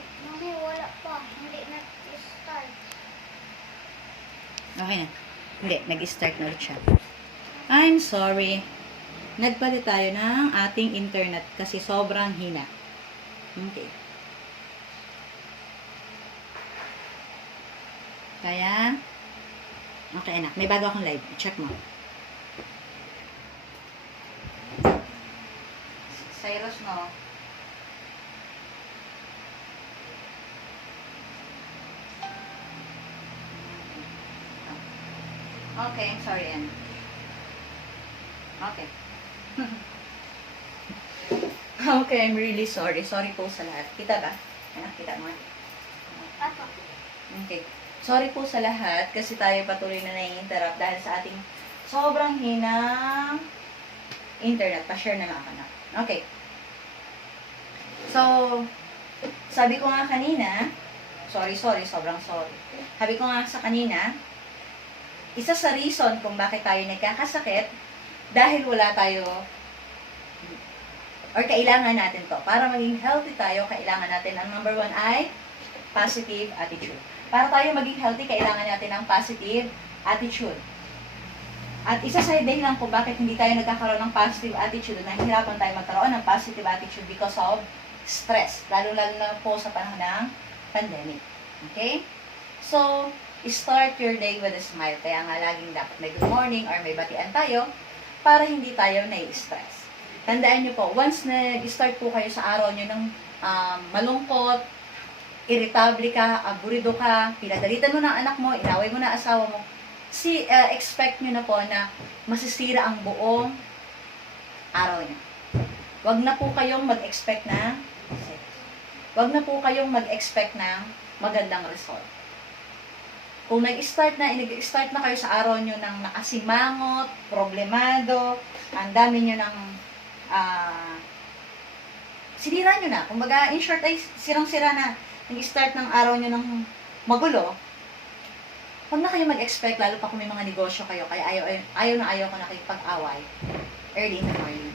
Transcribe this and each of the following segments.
Mami, wala pa. Hindi na-start. Okay na. Hindi, nag-start na ulit siya. I'm sorry. Nagpalit tayo ng ating internet kasi sobrang hina. Okay. Kaya, okay anak, may bago akong live. Check mo. Cyrus, no? Okay, I'm sorry, Ann. Okay. Okay, I'm really sorry. Sorry po sa lahat. Kita ba? Anak, kita mo. Apo. Okay. Sorry po sa lahat kasi tayo patuloy na nai-interrupt dahil sa ating sobrang hinang internet. Pa-share na lang ako na. Okay. So, sabi ko nga kanina, sorry, sobrang sorry. Sabi ko nga sa kanina, isa sa reason kung bakit tayo nagkakasakit, dahil wala tayo, or kailangan natin to. Para maging healthy tayo, kailangan natin, ang number 1 ay positive attitude. Para tayo maging healthy, kailangan natin ng positive attitude. At isa sa dahilan kung bakit hindi tayo nagkakaroon ng positive attitude, nahihirapan tayo magkaroon ng positive attitude because of stress. Lalo-lalo na po sa panahon ng pandemic. Okay? So, start your day with a smile. Kaya nga laging dapat may good morning or may batian tayo para hindi tayo nai-stress. Tandaan nyo po, once nag-start po kayo sa araw nyo ng malungkot, irritable ka, aburido ka, pinagalitan mo ng anak mo, inaway mo na asawa mo, expect nyo na po na masisira ang buong araw nyo. Wag na po kayong mag-expect ng magandang result. Kung nag-start na kayo sa araw nyo ng nakasimangot, problemado, ang dami nyo ng sinira nyo na. Kumbaga, in short, ay sirang-sira na nag-start ng araw nyo ng magulo, huwag na kayo mag-expect, lalo pa kung may mga negosyo kayo, kaya ayaw ko na kayo pag-away early in the morning.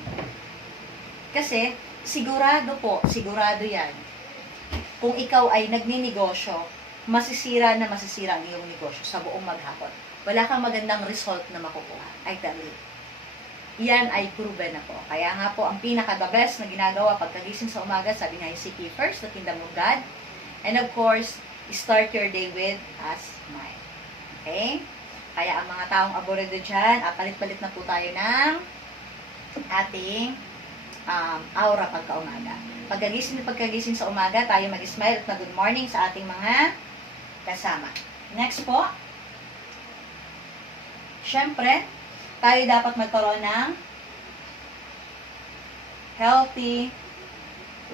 Kasi, sigurado yan, kung ikaw ay nagninegosyo, masisira ang iyong negosyo sa buong maghapon. Wala kang magandang result na makukuha. I tell you. Yan ay proven na po. Kaya nga po, ang pinaka-the best na ginagawa pagkagising sa umaga, sabi nga, seek ye first the kingdom of God. And of course, start your day with a smile. Okay? Kaya ang mga taong aburido dyan, palit-palit na po tayo ng ating aura pagka-umaga. Pagkagising sa umaga, tayo mag-smile at mag-good morning sa ating mga kasama. Next po, syempre, tayo dapat magkaroon ng healthy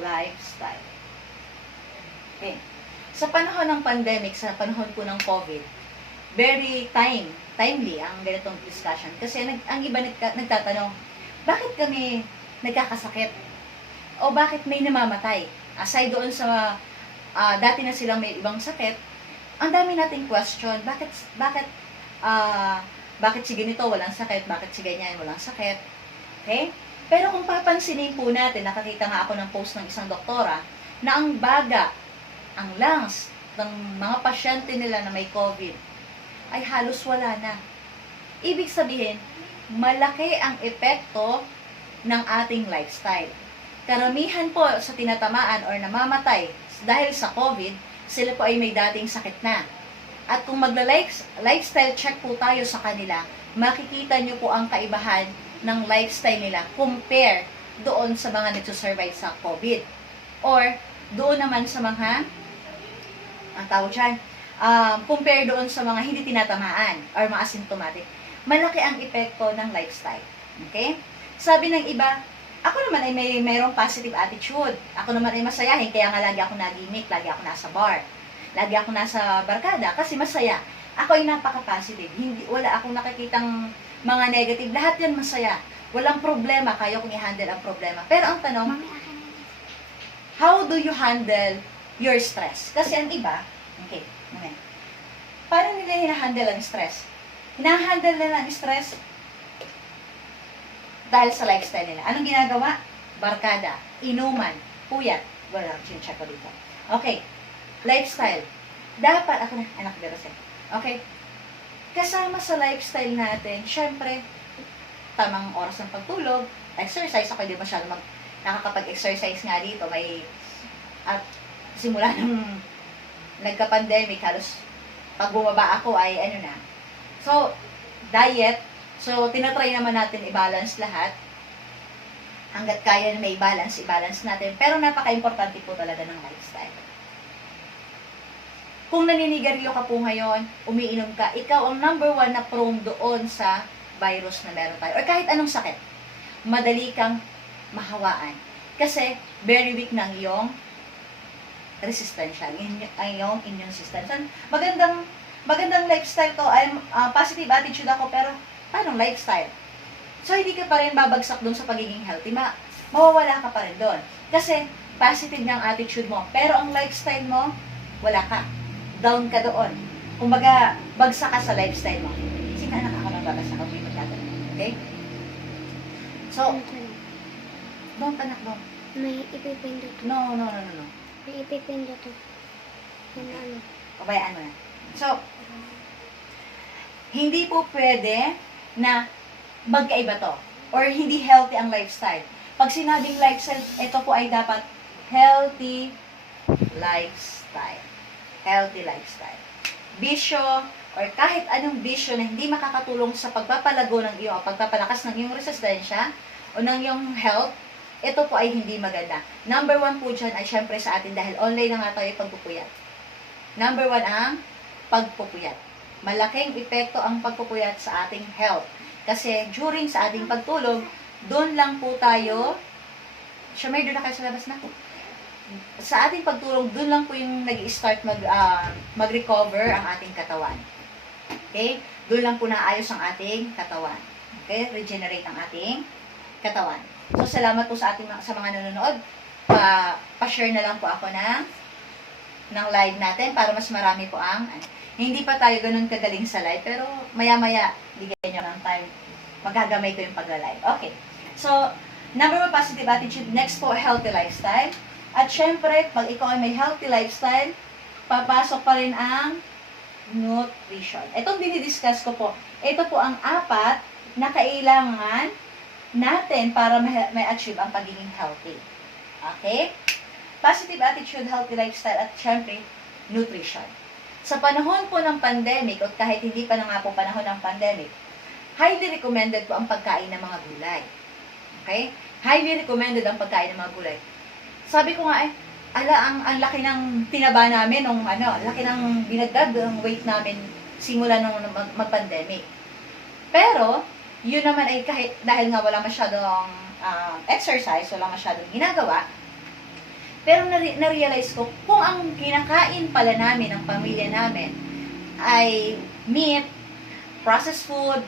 lifestyle. Okay. Sa panahon ng pandemic, sa panahon po ng COVID, very timely ang ganitong discussion. Kasi ang iba nagtatanong, bakit kami nagkakasakit? O bakit may namamatay? Aside doon sa dati na silang may ibang sakit, ang dami nating question, bakit si ganito walang sakit, bakit si ganyan walang sakit? Okay? Pero kung papansinin po natin, nakakita nga ako ng post ng isang doktora, na ang baga, ang lungs ng mga pasyente nila na may COVID ay halos wala na. Ibig sabihin, malaki ang epekto ng ating lifestyle. Karamihan po sa tinatamaan or namamatay dahil sa COVID, sila po ay may dating sakit na. At kung magla-lifestyle check po tayo sa kanila, makikita nyo po ang kaibahan ng lifestyle nila compare doon sa mga nagsusurvive sa COVID. Or doon naman sa mga ang tawag dyan, compare doon sa mga hindi tinatamaan or mga asymptomatic, malaki ang epekto ng lifestyle. Okay? Sabi ng iba, ako naman ay mayroong positive attitude. Ako naman ay masayahin, kaya nga lagi ako nag-gimmick, lagi ako nasa bar, lagi ako nasa barkada, kasi masaya. Ako ay napaka-positive. Wala akong nakikitang mga negative. Lahat yan masaya. Walang problema, kaya kong i-handle ang problema. Pero ang tanong, Mami, akin na. how do you handle your stress? Kasi ang iba, okay, paano nila hinahandle ang stress? Hinahandle nila ang stress dahil sa lifestyle nila. Anong ginagawa? Barkada, inuman, puyat. Wala, check ko dito. Okay. Lifestyle. Dapat, ako na, anak, Berose. Okay. Kasama sa lifestyle natin, syempre, tamang oras ng pagtulog, exercise. Ako hindi masyado nakakapag-exercise nga dito. At simula nung nagka-pandemic, halos pag bumaba ako ay ano na. So, diet. So, tinatry naman natin i-balance lahat. Hanggat kaya na may balance, i-balance natin. Pero napaka-importante po talaga ng lifestyle. Kung naninigarilyo ka po ngayon, umiinom ka, ikaw ang number 1 na prone doon sa virus na meron tayo. Or kahit anong sakit. Madali kang mahawaan. Kasi, very weak ng iyong resistensya, ang iyong immune system. So, magandang lifestyle to. Positive attitude ako, pero paano lifestyle? So, hindi ka pa rin babagsak doon sa pagiging healthy. Mawawala ka pa rin doon. Kasi, positive ng attitude mo. Pero ang lifestyle mo, wala ka. Down ka doon. Kumbaga, bagsak ka sa lifestyle mo. Kasi anak ako nang babagsak ako may magkagalan. Okay? So, doon anak, doon. May ipipindot. No. May ipipindot. Yung ano. Pabayaan mo na. So, hindi po pwede na magkaiba to. Or hindi healthy ang lifestyle. Pag sinabing lifestyle, ito po ay dapat healthy lifestyle. Healthy lifestyle. Bisyo, or kahit anong bisyo na hindi makakatulong sa pagpapalago ng iyo, pagpapalakas ng iyong resistensya, o ng iyong health, ito po ay hindi maganda. Number 1 po dyan ay syempre sa atin dahil online na nga tayo pagpupuyat. Number 1 ang pagpupuyat. Malaking epekto ang pagpupuyat sa ating health. Kasi during sa ating pagtulog, doon lang po tayo, Shamir, doon na kayo sa labas na. Sa ating pagtulog, doon lang po yung nag-start mag-recover ang ating katawan. Okay? Doon lang po naayos ang ating katawan. Okay? Regenerate ang ating katawan. So, salamat po sa mga nanonood. Pa-share na lang po ako ng live natin para mas marami po hindi pa tayo ganun kagaling sa live, pero maya-maya, bigyan nyo ng time. Magagamay ko yung pagla-live. Okay. So, number 1, positive attitude. Next po, healthy lifestyle. At syempre, pag ikaw ay may healthy lifestyle, papasok pa rin ang nutrition. Itong dinidiscuss ko po. Ito po ang 4 na kailangan natin para may achieve ang pagiging healthy. Okay? Positive attitude, healthy lifestyle, at syempre, nutrition. Sa panahon po ng pandemic, o kahit hindi pa na nga po panahon ng pandemic, highly recommended po ang pagkain ng mga gulay. Okay? Highly recommended ang pagkain ng mga gulay. Sabi ko nga ang laki ng tinaba namin, laki ng binagdag ang weight namin simula nung mag-pandemic. Pero, yun naman ay kahit, dahil nga wala masyadong exercise, wala masyadong ginagawa, pero na-realize ko, kung ang kinakain pala namin, ng pamilya namin, ay meat, processed food,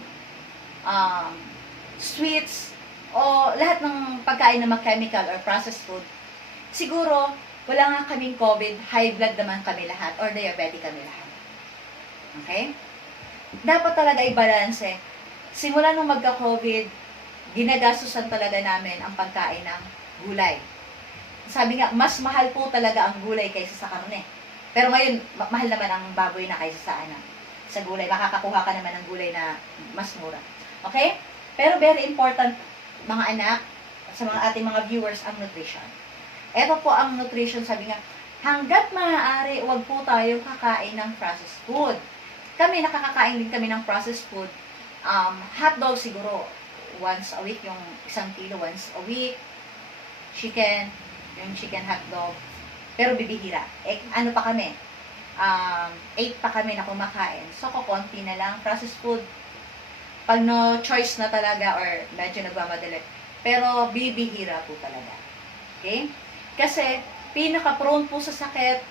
sweets, o lahat ng pagkain na chemical or processed food, siguro, wala nga kaming COVID, high blood naman kami lahat, or diabetic kami lahat. Okay? Dapat talaga i-balance. Simula nung magka-COVID, ginagastusan talaga namin ang pagkain ng gulay. Sabi nga, mas mahal po talaga ang gulay kaysa sa karne. Pero ngayon, mahal naman ang baboy na kaysa sa gulay. Makakakuha ka naman ng gulay na mas mura. Okay? Pero very important, mga anak, sa ating mga viewers, ang nutrition. Ito po ang nutrition, sabi nga, hanggat maaari, huwag po tayo kakain ng processed food. Kami, nakakakain din kami ng processed food. Hotdog siguro, once a week, yung 1 kilo once a week. Chicken, yung chicken hotdog. Pero bibihira. Ano pa kami? 8 pa kami na kumakain. So, kukunti na lang. Processed food, pag no choice na talaga, or medyo nagmamadali. Pero, bibihira po talaga. Okay? Kasi, pinaka-prone po sa sakit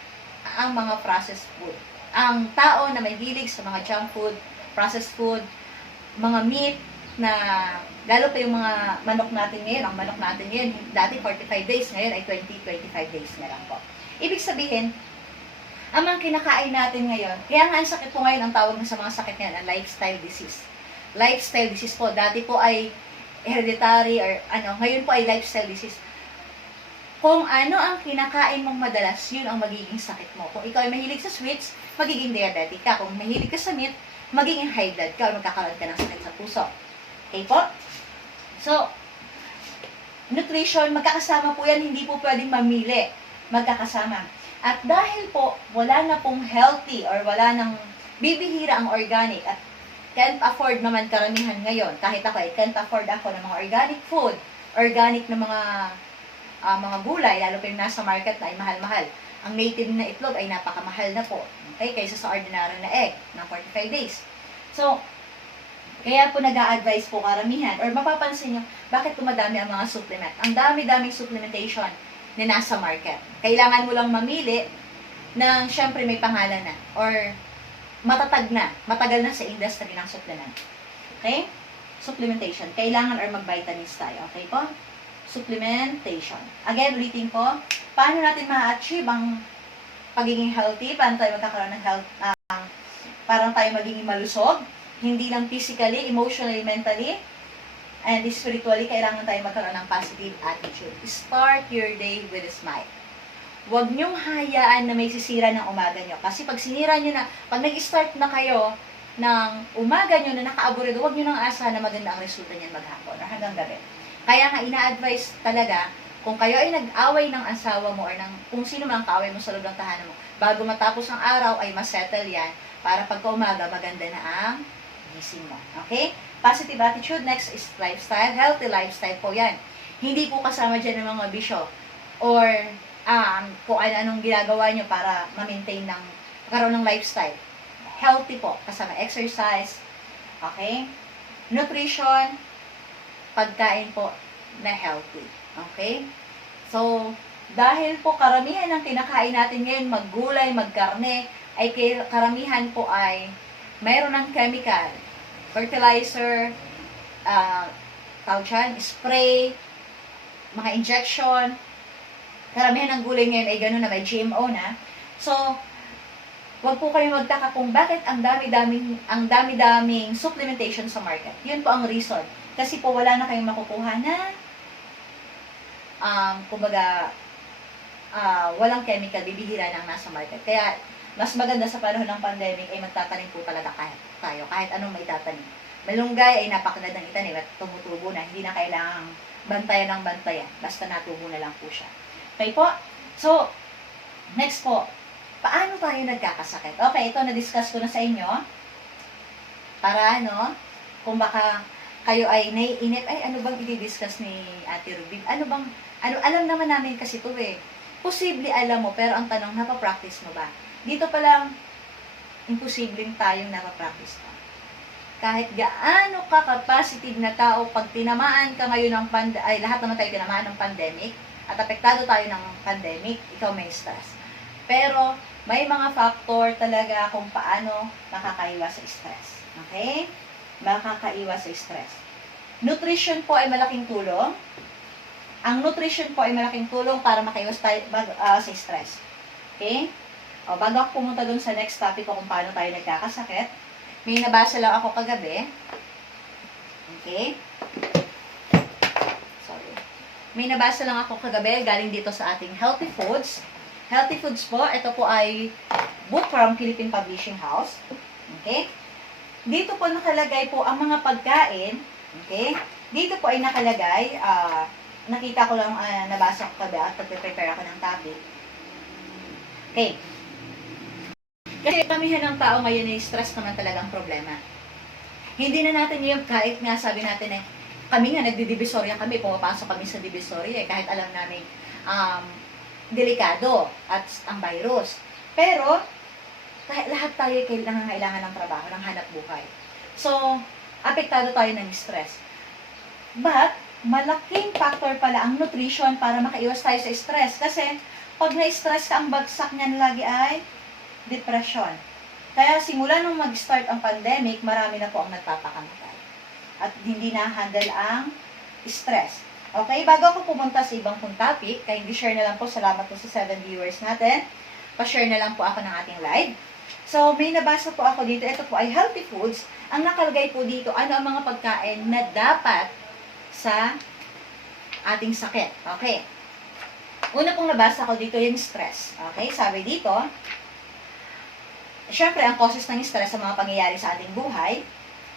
ang mga processed food. Ang tao na may hilig sa mga junk food, processed food, mga meat na, lalo pa yung mga manok natin ngayon, ang manok natin ngayon, dati 45 days, ngayon ay 20-25 days na lang po. Ibig sabihin, ang mga kinakain natin ngayon, kaya nga ang sakit po ngayon, ang tawag na sa mga sakit ngayon, ang lifestyle disease. Lifestyle disease po, dati po ay hereditary or ngayon po ay lifestyle disease. Kung ano ang kinakain mong madalas, yun ang magiging sakit mo. Kung ikaw ay mahilig sa sweets, magiging diabetic ka. Kung mahilig ka sa meat, magiging high blood ka o magkakaroon ka ng sakit sa puso. Okay po? So, nutrition, magkakasama po yan, hindi po pwedeng mamili. Magkakasama. At dahil po, wala na pong healthy or wala nang bibihira ang organic at can't afford naman karamihan ngayon. Kahit ako ay can't afford ako ng mga organic food, organic na mga gulay, lalo pa yung nasa market na ay mahal-mahal. Ang native na itlog ay napakamahal na po. Okay? Kaysa sa ordinary na egg ng 45 days. So, kaya po nag-a-advise po karamihan, or mapapansin nyo, bakit tumadami ang mga supplement? Ang dami-daming supplementation na nasa market. Kailangan mo lang mamili ng, syempre may pangalan na, or matatag na, matagal na sa industry ng supplement. Okay? Supplementation. Kailangan or mag-vitamins tayo. Okay po? Supplementation. Again, ulitin po, paano natin ma-achieve ang pagiging healthy? Paano tayo magkakaroon ng health, parang tayo magiging malusog? Hindi lang physically, emotionally, mentally, and spiritually, kailangan tayo magkaroon ng positive attitude. Start your day with a smile. Huwag niyong hayaan na may sisira ng umaga niyo. Kasi pag sinira niyo na, pag nag-start na kayo ng umaga niyo na naka-aburido, huwag niyo nang asa na maganda ang resulta niyan maghapon or hanggang gabi. Kaya nga, ina-advise talaga, kung kayo ay nag-away ng asawa mo or ng kung sino man ang kaaway mo sa loob ng tahanan mo, bago matapos ang araw ay masettle yan para pagka umaga maganda na ang gising mo. Okay? Positive attitude. Next is lifestyle. Healthy lifestyle po yan. Hindi po kasama dyan ng mga bisyo or kung ano-anong ginagawa nyo para ma-maintain ng magkaroon ng lifestyle. Healthy po. Kasama exercise. Okay? Nutrition. Pagkain po na healthy. Okay? So, dahil po karamihan ng kinakain natin ngayon, maggulay, magkarne, ay karamihan po ay mayroon ng chemical, fertilizer, tawag dyan, spray, mga injection. Karamihan ng gulay ngayon ay gano'n na, may GMO na. So, wag po kayo magtaka kung bakit ang dami-daming supplementation sa market. Yun po ang reason. Kasi po wala na kayong makukuha na kumbaga walang chemical, bibihira nang nasa market. Kaya mas maganda sa panahon ng pandemic ay magtatanim po talaga kahit anong may tatanim. Malunggay ay napakaganda ng itanim at tumutubo na, hindi na kailangang bantayan ng bantayan, basta natubo na lang po siya. Okay po? So, next po, paano tayo nagkakasakit? Okay, ito na-discuss ko na sa inyo. Para kung baka kayo ay naiinip, ay ano bang i-discuss ni Ate Ruby? Alam naman namin kasi ito eh. Posible alam mo, pero ang tanong, napapractice mo ba? Dito pa lang, imposibleng tayong napapractice pa. Kahit gaano ka-capacitive na tao, pag tinamaan ka ngayon ng lahat naman tayo tinamaan ng pandemic, at apektado tayo ng pandemic, ikaw may stress. Pero, may mga factor talaga kung paano nakakaiwas sa stress. Okay? Makakaiwas sa stress. Nutrition po ay malaking tulong. Ang nutrition po ay malaking tulong para makaiwas tayo sa stress. Okay? O, bago ako pumunta dun sa next topic ko kung paano tayo nagkakasakit, may nabasa lang ako kagabi. Okay? Sorry. May nabasa lang ako kagabi galing dito sa ating Healthy Foods. Healthy Foods po, ito po ay book from Philippine Publishing House. Okay? Dito po nakalagay po ang mga pagkain. Okay? Dito po ay nakalagay, nakita ko lang, nabasa ko kagabi at pag-prepare ako ng topic. Okay. Kasi kamihan ng tao ngayon ay stress naman talagang problema. Hindi na natin yung kahit nga sabi natin kami nga nagdidivisorya kami, pumapasok kami sa divisorya kahit alam namin delikado at ang virus. Pero, lahat tayo kailangan ng trabaho, ng hanap buhay. So, apektado tayo ng stress. But, malaking factor pala ang nutrition para makaiwas tayo sa stress. Kasi, pag na-stress ka, ang bagsak niyan lagi ay depression. Kaya, simula nung mag-start ang pandemic, marami na po ang nagpapakamatay. At hindi na-handle ang stress. Okay, bago ako pumunta sa ibang topic, kaya hindi share na lang po, salamat po sa 7 viewers natin. Pa-share na lang po ako ng ating live. So, may nabasa po ako dito. Ito po ay healthy foods. Ang nakalagay po dito, ano ang mga pagkain na dapat sa ating sakit. Okay. Una pong nabasa ko dito yung stress. Okay? Sabi dito, syempre, ang causes ng stress sa mga pangyayari sa ating buhay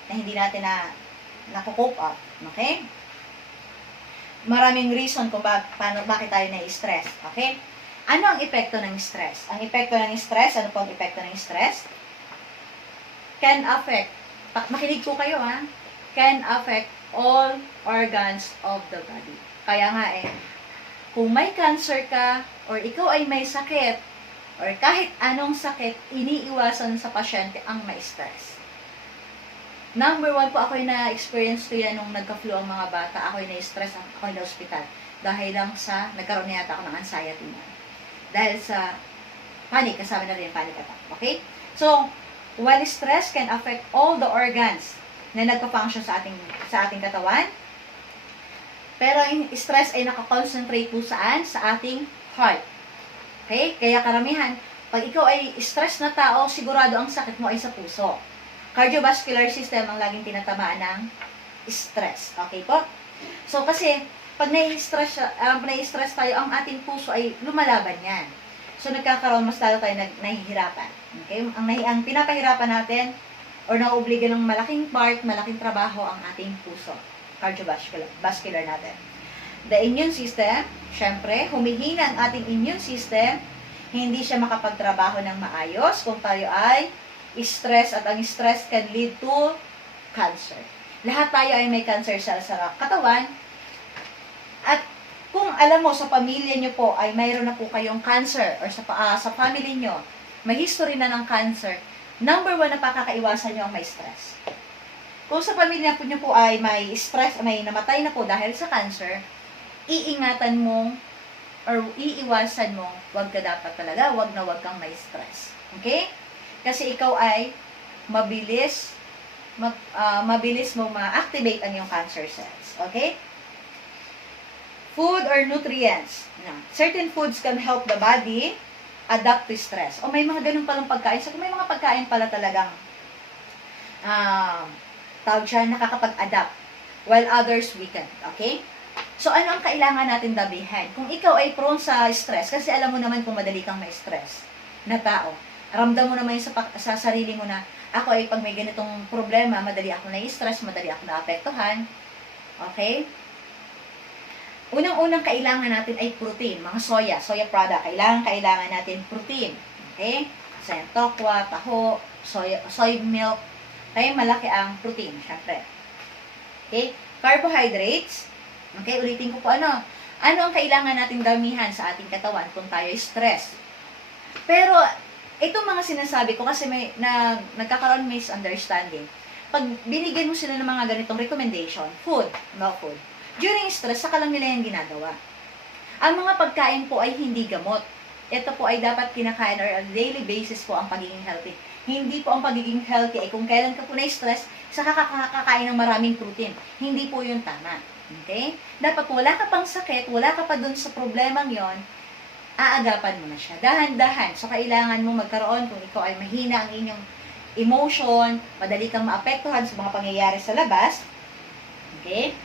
na hindi natin na-cope up. Okay? Maraming reason kung bakit tayo na-stress. Okay? Ano ang epekto ng stress? Ang epekto ng stress, ano po ang epekto ng stress? Can affect, makinig po kayo can affect all organs of the body. Kaya nga kung may cancer ka, or ikaw ay may sakit, or kahit anong sakit, iniiwasan sa pasyente ang may stress. Number 1 po, ako na-experience ko yan nung nagka-flu ang mga bata. Ako na-stress, ako na hospital. Dahil lang sa, nagkaroon na yata ako ng anxiety na. Dahil sa panic, kasama na rin yung panic attack. Okay? So, while stress can affect all the organs na nagpa-function sa ating katawan, pero yung stress ay nakakoncentrate po saan? Sa ating heart. Okay? Kaya karamihan, pag ikaw ay stress na tao, sigurado ang sakit mo ay sa puso. Cardiovascular system ang laging tinatamaan ng stress. Okay po? So, kasi, pag nai-stress tayo, ang ating puso ay lumalaban yan. So, nagkakaroon, mas lalo tayo nahihirapan. Okay? Ang pinapahirapan natin, or nauobliga ng malaking part, malaking trabaho ang ating puso. Cardiovascular natin. The immune system, syempre, humihina ang ating immune system, hindi siya makapagtrabaho ng maayos kung tayo ay stress, at ang stress can lead to cancer. Lahat tayo ay may cancer cells sa katawan. At kung alam mo sa pamilya nyo po ay mayroon na po kayong cancer, or sa family nyo, may history na ng cancer, number 1 na pakakaiwasan nyo ang may stress. Kung sa pamilya nyo po ay may stress, may namatay na po dahil sa cancer, iingatan mong or iiwasan mo, wag ka dapat talaga, wag kang may stress. Okay? Kasi ikaw ay mabilis mo ma-activate ang iyong cancer cells. Okay? Food or nutrients. Certain foods can help the body adapt to stress. O may mga ganun palang pagkain. So, may mga pagkain pala talagang tawag siya, nakakapag-adapt, while others weaken. Okay? So, ano ang kailangan natin dabihan? Kung ikaw ay prone sa stress, kasi alam mo naman kung madali kang may stress na tao, ramdam mo naman sa sarili mo na, ako ay pag may ganitong problema, madali ako na-stress, madali ako na-apektuhan. Okay? Unang-unang kailangan natin ay protein, mga soya product. Kailangan natin protein. Okay? Sa tokwa, taho, soy milk. Kaya malaki ang protein, syempre. Okay? Carbohydrates. Okay, ulitin ko po ano ang kailangan nating damihan sa ating katawan kung tayo ay stress. Pero, itong mga sinasabi ko kasi nagkakaroon misunderstanding. Pag binigyan mo sila ng mga ganitong recommendation, food. During stress, saka lang nila yung ginagawa. Ang mga pagkain po ay hindi gamot. Ito po ay dapat kinakain or on daily basis po ang pagiging healthy. Hindi po ang pagiging healthy ay kung kailan ka po na-stress, saka kakakain ng maraming protein. Hindi po yun tama. Okay? Dapat po, wala ka pang sakit, wala ka pa dun sa problemang yon, aagapan mo na siya. Dahan-dahan. So, kailangan mo magkaroon, kung ikaw ay mahina ang inyong emotion, madali kang maapektuhan sa mga pangyayari sa labas, okay?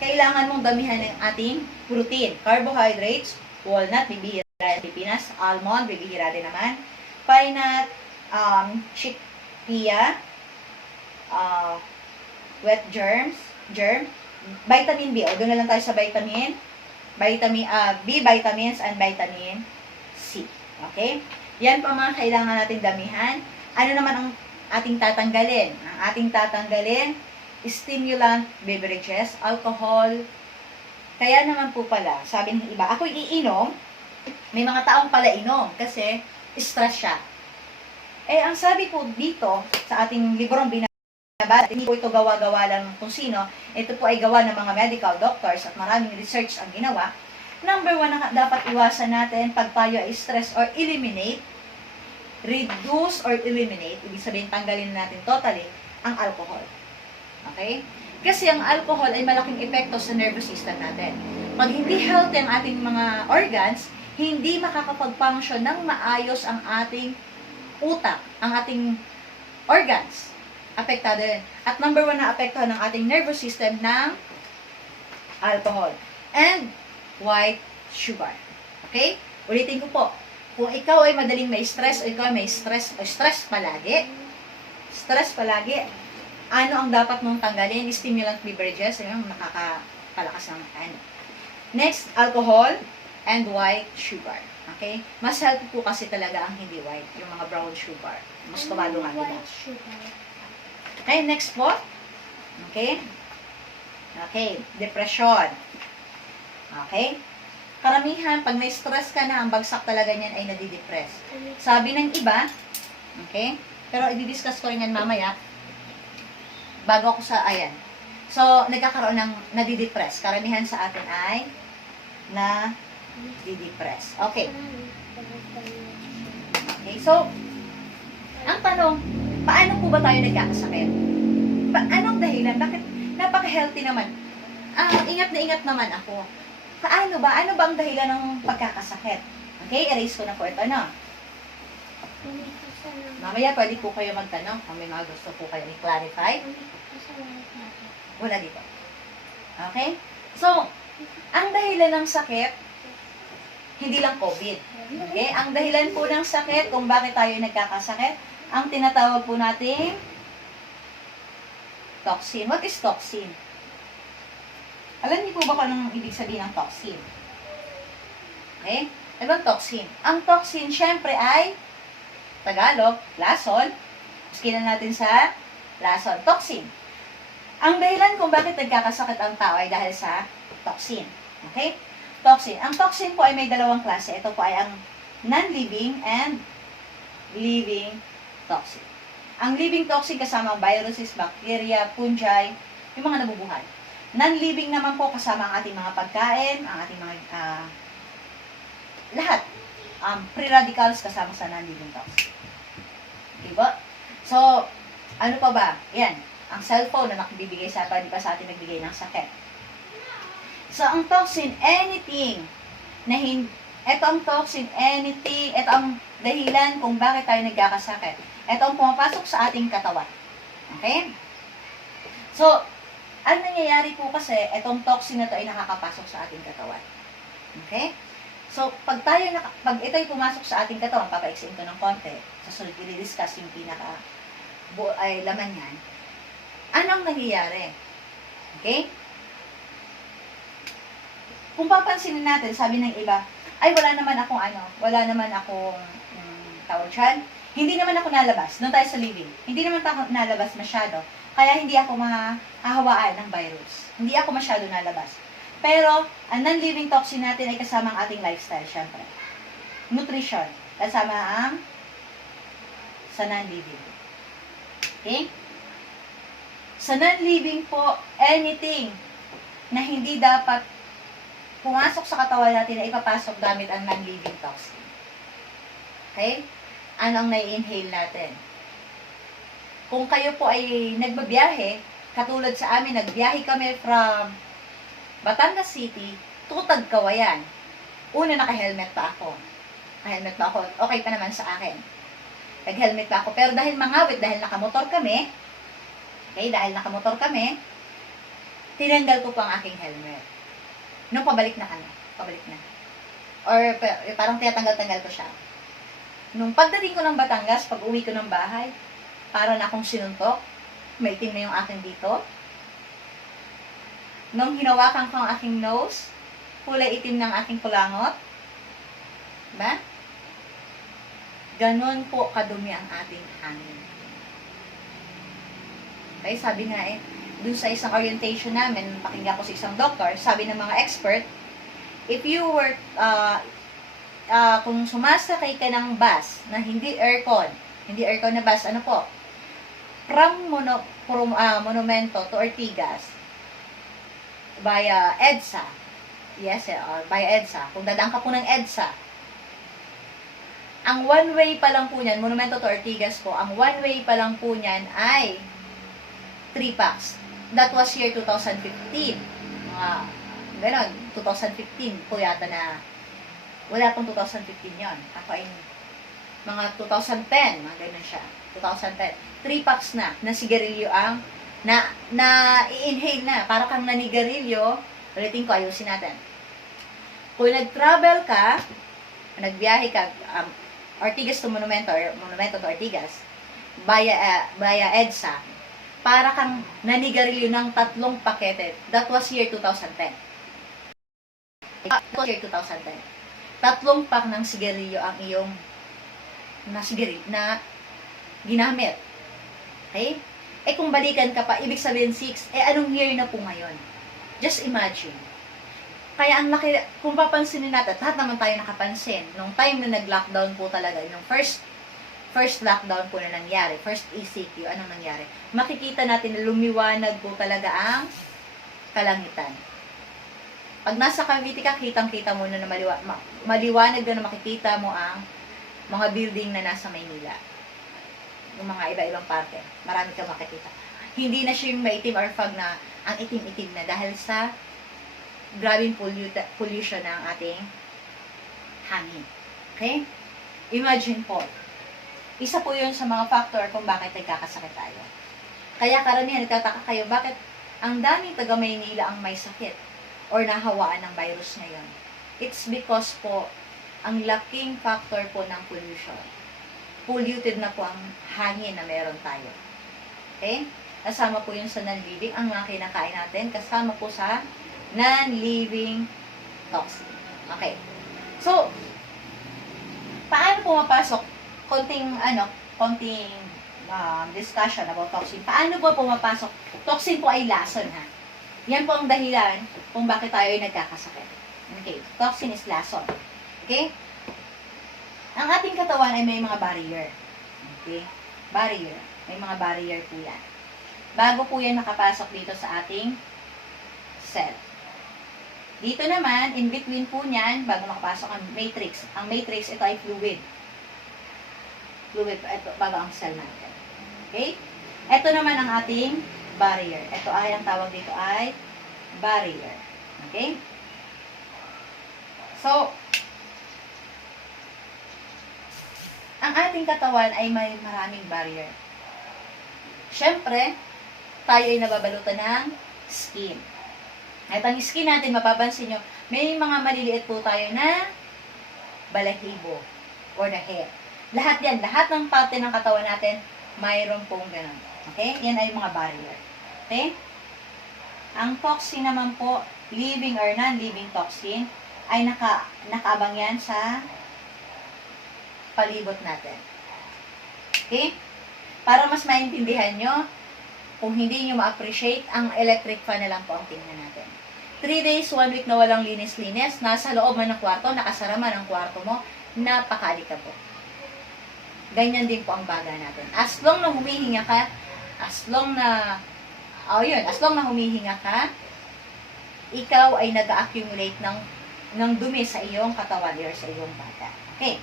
Kailangan mong damihan ng ating protein. Carbohydrates, walnut, bibihira sa Pilipinas, almond, bibihira din naman, pine nut, chickpea, wet germ, vitamin B, o doon na lang tayo sa vitamin B vitamins and vitamin C. Okay? Yan po mga kailangan nating damihan. Ano naman ang ating tatanggalin? Ang ating tatanggalin, stimulant beverages, alcohol. Kaya naman po pala, sabi ng iba, ako'y iinom, may mga taong pala inom kasi stress siya. Ang sabi po dito sa ating librong binabasa, hindi po ito gawa-gawa lang kung sino, ito po ay gawa ng mga medical doctors at maraming research ang ginawa. Number 1 na dapat iwasan natin pag tayo ay stress or eliminate, reduce or eliminate, ibig sabihin tanggalin natin totally, ang alcohol. Okay? Kasi ang alcohol ay malaking epekto sa nervous system natin. Pag hindi healthy ang ating mga organs, hindi makakapag-function ng maayos ang ating utak, ang ating organs. Apektado yun. At number 1 na apektuhan ng ating nervous system ng alcohol and white sugar. Okay? Ulitin ko po. Kung ikaw ay madaling may stress o ikaw ay may stress palagi, ano ang dapat mong tanggalin? Stimulant beverages, yung nakakapalakas ng ano. Next, alcohol and white sugar. Okay? Mas healthy po kasi talaga ang hindi white, yung mga brown sugar. Mas tumalo nga diba? White sugar. Okay, next po. Okay? Okay, depression. Okay? Karamihan, pag may stress ka na, ang bagsak talaga niyan ay nadidepress. Sabi ng iba, okay? Pero i-discuss ko rin yan mamaya, bago ako sa, ayan. So, nagkakaroon ng nadidepress. Karamihan sa atin ay nadidepress. Okay. Okay, so, ang tanong, paano po ba tayo nagkakasakit? Anong dahilan? Bakit napaka-healthy naman? Ingat na ingat naman ako. Paano ba? Ano ba ang dahilan ng pagkakasakit? Okay, erase ko na po ito, no? Mamaya pwede po kayo magtanong kung may mga gusto po kayo i-clarify. Wala dito. Okay? So, ang dahilan ng sakit, hindi lang COVID. Okay? Ang dahilan po ng sakit, kung bakit tayo nagkakasakit, ang tinatawag po natin toxin. What is toxin? Alam niyo po ba kung anong ibig sabihin ng toxin? Okay? Ano bang toxin? Ang toxin, syempre ay Tagalog, lason. Skilan natin sa lason. Toxin. Ang dahilan kung bakit nagkakasakit ang tao ay dahil sa toxin. Okay? Toxin. Ang toxin po ay may dalawang klase. Ito po ay ang non-living and living toxin. Ang living toxin kasama ang viruses, bacteria, fungi, yung mga nabubuhay. Non-living naman po kasama ang ating mga pagkain, ang ating mga lahat. Free radicals kasama sa non-living toxin. Diba? So, ano pa ba? Yan. Ang cellphone na nakibibigay sa atin, di ba sa atin nagbigay ng sakit. So, ang toxin, anything na ito ang toxin, anything, ito ang dahilan kung bakit tayo nagkakasakit. Ito ang pumapasok sa ating katawan. Okay? So, ang nangyayari po kasi, itong toxin na ito ay nakakapasok sa ating katawan. Okay? So, pag ito ay pumasok sa ating katawan, papaiksin ko ng konti, sa sunod i-discuss yung laman yan, anong nangyayari? Okay? Kung papansinin natin, sabi ng iba, ay wala naman akong tawag dyan, hindi naman ako nalabas, doon tayo sa living, hindi naman ako nalabas masyado, kaya hindi ako mahahawaan ng virus. Hindi ako masyado nalabas. Pero, ang non-living toxin natin ay kasama ang ating lifestyle, syempre. Nutrition, kasama sa non-living. Okay? Sa non-living po, anything na hindi dapat pumasok sa katawan natin na ipapasok gamit ang non-living toxin. Okay? Ano ang nai-inhale natin? Kung kayo po ay nagbabiyahe, katulad sa amin, nagbiyahe kami from Batangas City to Tagkawayan. Una, naka-helmet pa ako. Okay pa naman sa akin. Nag-helmet pa ako. Pero dahil mangawit, dahil nakamotor kami, tinanggal ko po ang aking helmet. Nung pabalik na. Or parang tinatanggal-tanggal ko siya. Nung pagdating ko ng Batangas, pag uwi ko ng bahay, para na akong sinuntok, maitim na yung aking dito. Nung hinawakan ko ang aking nose, kulay itim ng aking kulangot. Diba? Ganon po kadumi ang ating hangin. Okay, sabi nga dun sa isang orientation namin, pakinggan ko sa isang doktor, sabi ng mga expert, if you were, kung sumasakay ka ng bus na hindi aircon na bus, ano po, from Monumento to Ortigas, via EDSA, via EDSA, kung dadaan ka po ng EDSA, ang one way pa lang po niyan, Monumento to Ortigas po, ang one way pa lang po niyan ay 3 packs. That was year 2015. Ganon, 2015 po yata na, wala pong 2015 yon. Ako ay mga 2010, mga ganon siya. 2010. 3 packs na sigarilyo ang i-inhale na. Para kang nanigarilyo, ulitin ko, ayusin natin. Kung nag-travel ka, nagbiyahe ka, Ortigas to Monumento or Monumento to Ortigas, via EDSA, para kang nanigarilyo ng 3 pakete. That was year 2010. That was year 2010. 3 pack ng sigarilyo ang iyong na ginamit. Okay? Eh kung balikan ka pa, ibig sabihin 6, anong year na po ngayon? Just imagine. Kaya ang laki, kung papansinin natin, lahat naman tayo nakapansin, nung time na nag-lockdown po talaga, yung first lockdown po na nangyari, first ECQ, anong nangyari? Makikita natin na lumiwanag po talaga ang kalangitan. Pag nasa Cavite ka, kitang-kita mo na maliwanag na makikita mo ang mga building na nasa Maynila. Yung mga iba-ibang parte. Marami kang makikita. Hindi na siya yung maitim or fog na ang itim-itim na dahil sa grabing pollution ng ating hangin. Okay? Imagine po, isa po yun sa mga factor kung bakit nagkakasakit tayo. Kaya karamihan, nagtataka kayo, bakit ang daming taga Maynila ang may sakit or nahawaan ng virus ngayon? It's because po, ang laking factor po ng pollution. Polluted na po ang hangin na meron tayo. Okay? Kasama po yun sa non-living, ang mga kinakain natin, kasama po sa non-living toxin. Okay. So, paano pumapasok? Konting discussion about toxin. Paano po pumapasok? Toxin po ay lason, ha? Yan po ang dahilan kung bakit tayo ay nagkakasakit. Okay. Toxin is lason. Okay? Ang ating katawan ay may mga barrier. Okay? Barrier. May mga barrier po yan. Bago po yan nakapasok dito sa ating cell. Dito naman, in between po niyan, bago makapasok ang matrix. Ang matrix, ito ay fluid. Fluid, ito, bago ang cell natin. Okay? Ito naman ang ating barrier. Ito ay, ang tawag dito ay barrier. Okay? So, ang ating katawan ay may maraming barrier. Siyempre, tayo ay nababalutan ng skin. At ang skin natin, mapapansin nyo, may mga maliliit po tayo na balahibo or na hair. Lahat yan, lahat ng parte ng katawan natin, mayroon pong ganun. Okay? Yan ay mga barrier. Okay? Ang toxin naman po, living or non-living toxin, ay nakaabang yan sa palibot natin. Okay? Para mas maintindihan nyo, kung hindi nyo ma-appreciate, ang electric fan na lang po ang tingnan natin. 3 days, 1 week na walang linis-linis, nasa loob man ng kwarto, nakasara man ang kwarto mo, napakalikabot. Ganyan din po ang baga natin. As long na humihinga ka, as long na humihinga ka, ikaw ay nag-accumulate ng dumi sa iyong katawan or sa iyong baga. Okay.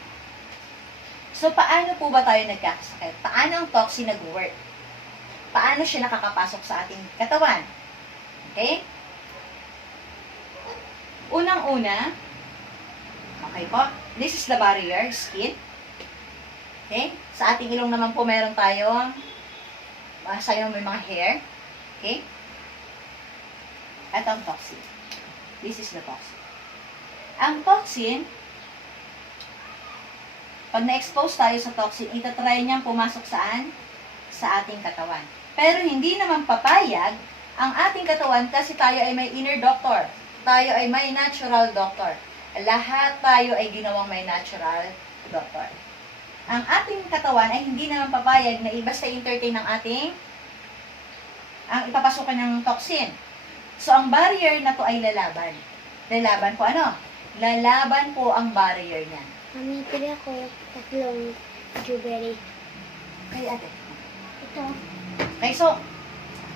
So, paano po ba tayo nagkakasakit? Paano ang toxin nag-work? Paano siya nakakapasok sa ating katawan? Okay? Unang-una, okay po, this is the barrier, skin. Okay? Sa ating ilong naman po, meron tayong, sayang may mga hair. Okay? At ang toxin. This is the toxin. Ang toxin, pag na-expose tayo sa toxin, itatry niyang pumasok saan? Sa ating katawan. Pero hindi naman papayag ang ating katawan kasi tayo ay may inner doctor. Tayo ay may natural doctor. Lahat tayo ay ginawang may natural doctor. Ang ating katawan ay hindi naman papayag na basta entertain ng ang ipapasukan ng toxin. So, ang barrier na to ay lalaban. Lalaban po ano? Lalaban po ang barrier niya. Mami, pili ako 3 blueberry. Okay, ate. Ito. Okay, so,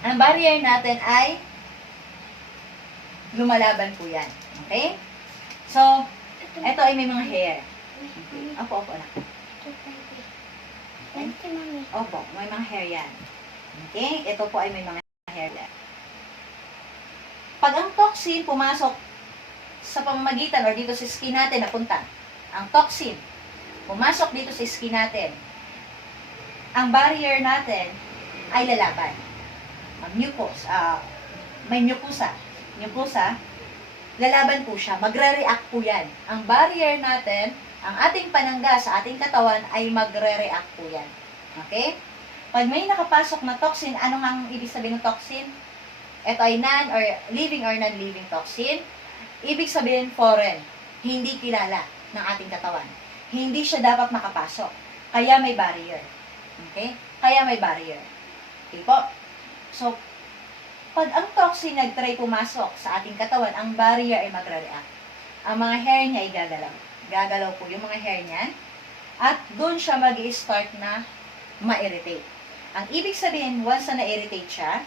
ang barrier natin ay lumalaban po yan. Okay? So, ito ay may mga hair. Okay. Opo, anak. Ito, 20. 20, mami. Opo, may mga hair yan. Okay? Ito po ay may mga hair yan. Pag ang toxin pumasok sa pamamagitan or dito sa skin natin napunta, ang toxin pumasok dito sa skin natin, ang barrier natin ay lalaban. Ang mucus, may mucosa. Mucosa, lalaban po siya. Magre-react po yan. Ang barrier natin, ang ating panangga sa ating katawan ay magre-react po yan. Okay? Pag may nakapasok na toxin, ano nga ang ibig sabihin ng toxin? Ito ay living or non-living toxin. Ibig sabihin foreign. Hindi kilala ng ating katawan. Hindi siya dapat makapasok. Kaya may barrier. Okay? Kaya may barrier. Okay po? So, pag ang toxin nag-try pumasok sa ating katawan, ang barrier ay magre-react. Ang mga hair niya ay gagalaw. Gagalaw po yung mga hair niya. At doon siya mag-i-start na ma-irritate. Ang ibig sabihin, once na na-irritate siya,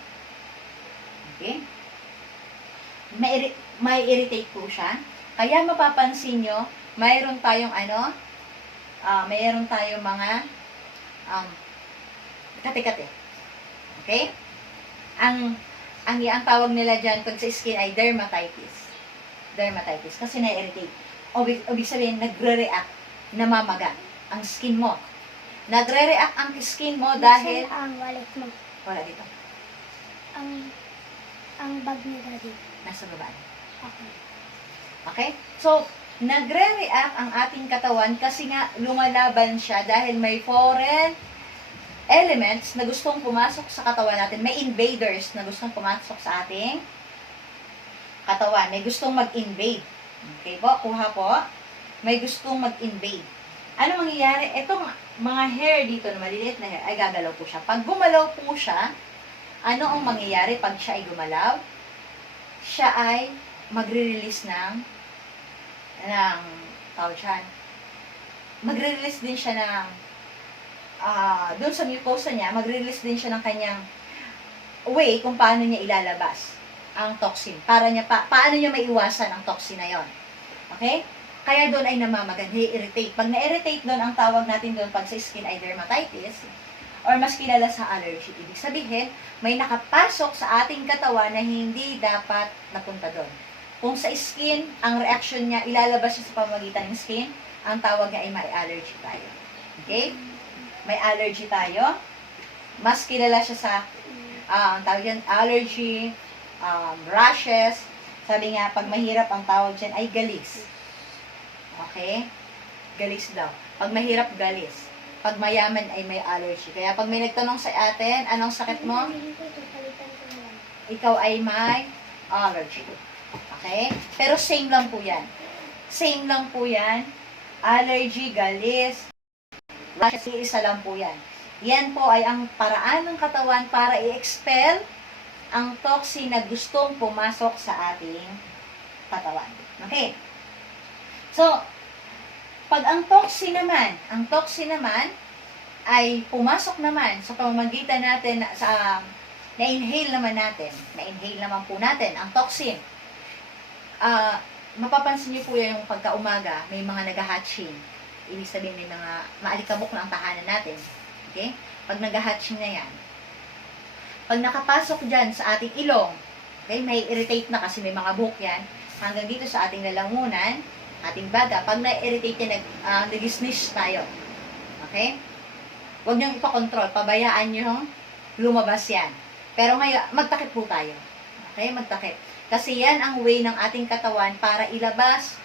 okay, may-irritate po siya. Kaya mapapansin nyo, mayroon tayong mayroon tayong mga kate-kate. Okay? Ang tawag nila dyan pag sa skin ay dermatitis. Dermatitis. Kasi na-irritate. Ibig sabihin, nagre-react, namamaga ang skin mo. Nagre-react ang skin mo dahil... Saan ang wallet mo? Wala dito. Ang bag ni Daddy. Nasa baba. Okay. Okay? So, nagre-react ang ating katawan kasi nga lumalaban siya dahil may foreign elements na gustong pumasok sa katawan natin. May invaders na gustong pumasok sa ating katawan. May gustong mag-invade. Okay po? Kuha po. May gustong mag-invade. Ano mangyayari? Itong mga hair dito na maliliit na hair ay gagalaw po siya. Pag gumalaw po siya, ano ang mangyayari pag siya ay gumalaw? Siya ay magre-release ng tawag siya. Magre-release din siya ng doon sa mucosa niya, magre-release din siya ng kanyang way kung paano niya ilalabas ang toxin. Paano niya maiwasan ang toxin na yon. Okay? Kaya doon ay namamagan, i-irritate. Pag na-irritate doon, ang tawag natin doon pag sa skin ay dermatitis, or mas kilala sa allergy. Ibig sabihin, may nakapasok sa ating katawan na hindi dapat napunta doon. Kung sa skin, ang reaction niya, ilalabas siya sa pamamagitan ng skin, ang tawag niya ay may allergy tayo. Okay? May allergy tayo. Mas kilala siya sa, ang tawag yan, allergy, rashes. Sabi nga, pag mahirap, ang tawag dyan ay galis. Okay? Galis daw. Pag mahirap, galis. Pag mayaman ay may allergy. Kaya pag may nagtanong sa atin, anong sakit mo? Ikaw ay may allergy. Okay? Pero same lang po yan. Same lang po yan. Allergy, galis, rashes, isa lang po yan. Yan po ay ang paraan ng katawan para i-expel ang toxin na gustong pumasok sa ating katawan. Okay? So, pag ang toxin naman ay pumasok naman sa pamamagitan natin na-inhale naman po natin ang toxin. Mapapansin niyo po yung pagkaumaga, may mga nag-hatching. Ibig sabihin, may mga maalikabok na ang tahanan natin. Okay? Pag nag-hatching na yan, pag nakapasok dyan sa ating ilong, okay, may irritate na kasi may mga buhok yan, hanggang dito sa ating lalamunan, ating baga, pag na-irritate yan, nag-snish tayo. Okay? Huwag niyong ipakontrol, pabayaan niyong lumabas yan. Pero ngayon, magtakip po tayo. Okay? Magtakip. Kasi yan ang way ng ating katawan para ilabas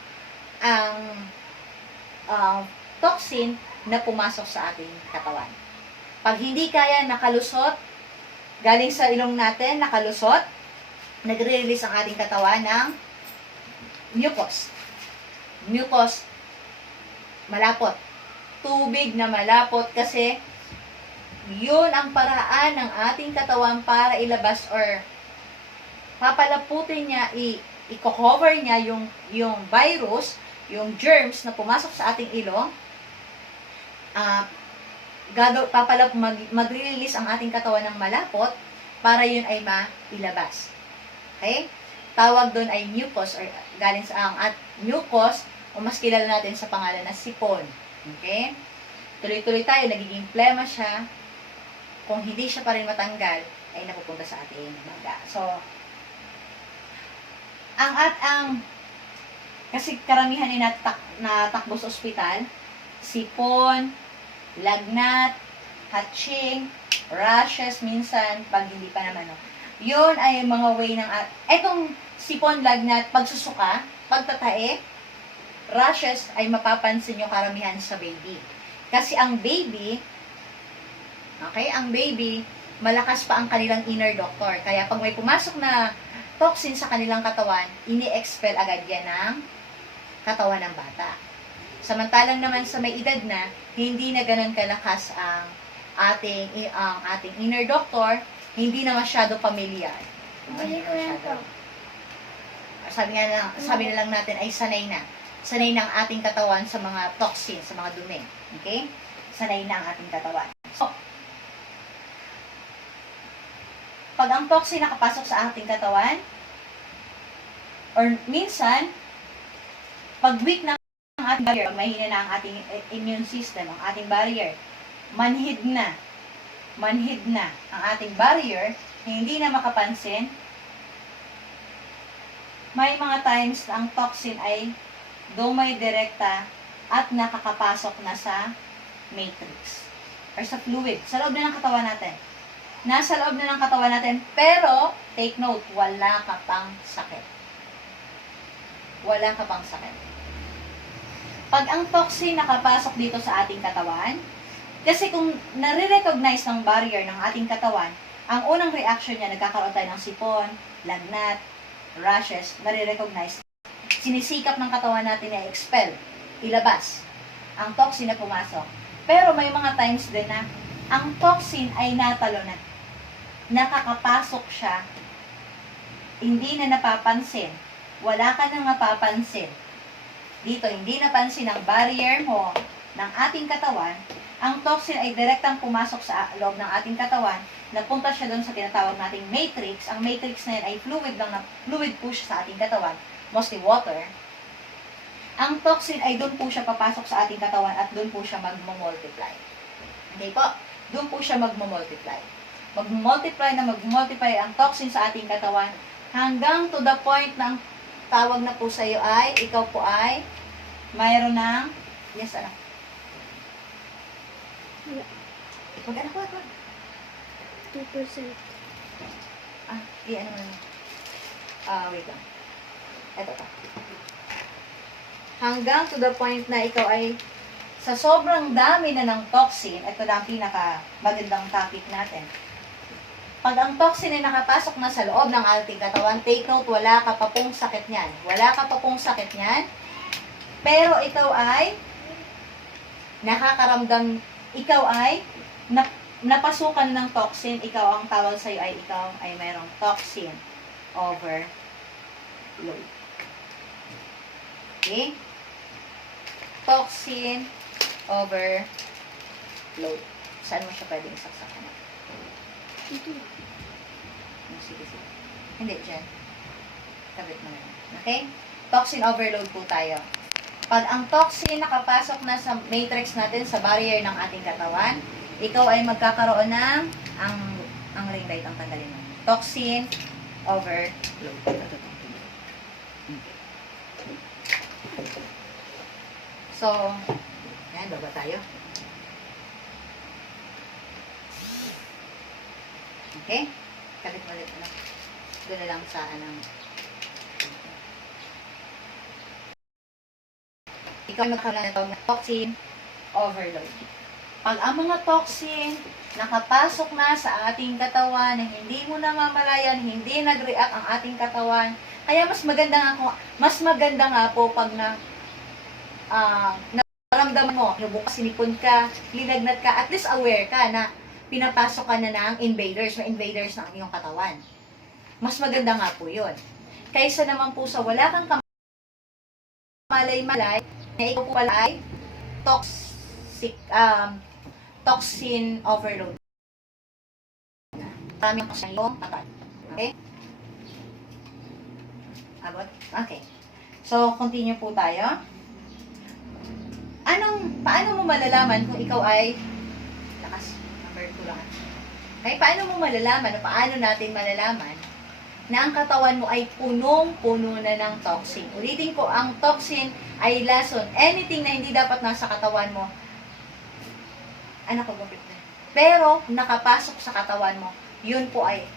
ang toxin na pumasok sa ating katawan. Pag hindi kaya nakalusot, galing sa ilong natin, nakalusot, nagre-release ang ating katawan ng mucus. Mucus, malapot. Tubig na malapot kasi yun ang paraan ng ating katawan para ilabas or papalaputin niya, i-cover niya yung virus, yung germs na pumasok sa ating ilong. Mag-release ang ating katawan ng malapot para yun ay mailabas. Okay? Tawag doon ay mucus or galing sa mucus o mas kilala natin sa pangalan na sipon. Okay? Tuloy-tuloy tayo, nagiging plema siya. Kung hindi siya pa rin matanggal, ay napupunta sa ating baga. So, kasi karamihan ay natakbo sa ospital, sipon, lagnat, hatching, rashes minsan, pag hindi pa naman, no. Yun ay mga way ng, etong sipon, lagnat, pagsusuka, pagtatae, rashes ay mapapansin nyo karamihan sa baby. Kasi ang baby, ang baby, malakas pa ang kanilang inner doctor. Kaya pag may pumasok na toxin sa kanilang katawan, ini-expel agad yan ng katawan ng bata. Samantalang naman sa may edad na, hindi na ganun kalakas ang ating inner doctor, hindi na masyado familiar. Bili ko yan po. Sabi na lang natin ay sanay na. Sanay na ang ating katawan sa mga toxin, sa mga dumi. Okay? Sanay na ang ating katawan. So, pag ang toxin nakapasok sa ating katawan, or minsan, pag weak na ang ating barrier, pag mahina na ang ating immune system, ang ating barrier, manhid na ang ating barrier, hindi na makapansin, may mga times na ang toxin ay dumay direkta at nakakapasok na sa matrix or sa fluid, sa loob na ng katawan natin. Nasa loob na ng katawan natin, pero take note, wala ka pang sakit. Wala ka pang sakit. Pag ang toxin nakapasok dito sa ating katawan, kasi kung nare-recognize ng barrier ng ating katawan, ang unang reaction niya, nagkakaroon tayo ng sipon, lagnat, rashes, nare-recognize. Sinisikap ng katawan natin na expel, ilabas ang toxin na pumasok. Pero may mga times din na ang toxin ay natalo na. Nakakapasok siya, hindi na napapansin. Wala ka nang mapapansin. Dito, hindi napansin ang barrier mo ng ating katawan. Ang toxin ay direktang pumasok sa loob ng ating katawan, napunta siya doon sa tinatawag nating matrix. Ang matrix na yan ay fluid po siya sa ating katawan, mostly water. Ang toxin ay doon po siya papasok sa ating katawan at doon po siya magmo-multiply. Okay po? Doon po siya magmo-multiply. Magmo-multiply ang toxin sa ating katawan hanggang to the point na ang tawag na po sa iyo ay, ikaw po ay mayroon ng, yes anak. Wag anak, wag. 2%. Di ano naman. Wait lang. Ito pa. Hanggang to the point na ikaw ay sa sobrang dami na ng toxin, ito na ang pinaka magandang topic natin. Pag ang toxin ay nakapasok na sa loob ng ating katawan, take note, wala ka pa pong sakit niyan. Wala ka pa pong sakit niyan. Pero ikaw ay nakakaramdam, ikaw ay napasukan ng toxin, ikaw ang tawag sa iyo ay ikaw ay mayroong toxin overload. Okay? Toxin overload. Saan mo siya pwedeng saksakan? Ito. Sige. Hindi, dyan. Kabit mo na. Okay? Toxin overload po tayo. Pag ang toxin nakapasok na sa matrix natin, sa barrier ng ating katawan, ikaw ay magkakaroon ng ang ring light ang tanggalin mo. Toxin overload. So, yan, baba tayo. Okay? Kabit mo ulit. Doon na lang sa anong. Ikaw magkakaroon ng toxin overload. Pag ang mga toxin nakapasok na sa ating katawan na hindi mo namamalayan, hindi nag-react ang ating katawan, kaya mas maganda nga po pag naramdaman mo, bukas sinipon ka, linagnat ka, at least aware ka na pinapasok ka na ng invaders ng iyong katawan. Mas maganda nga po yun. Kaysa naman po sa wala kang kamalay-malay, na ikaw po pala ay toxin overload. Maraming po sa iyong katawan. Okay? Abot? Okay. So, continue po tayo. Paano mo malalaman kung ikaw ay lakas, number 2 lang. Okay? Paano mo malalaman o paano natin malalaman na ang katawan mo ay punong-puno na ng toxin? Ulitin ko, ang toxin ay lason. Anything na hindi dapat nasa katawan mo, anak ko, gupit na. Pero, nakapasok sa katawan mo, yun po ay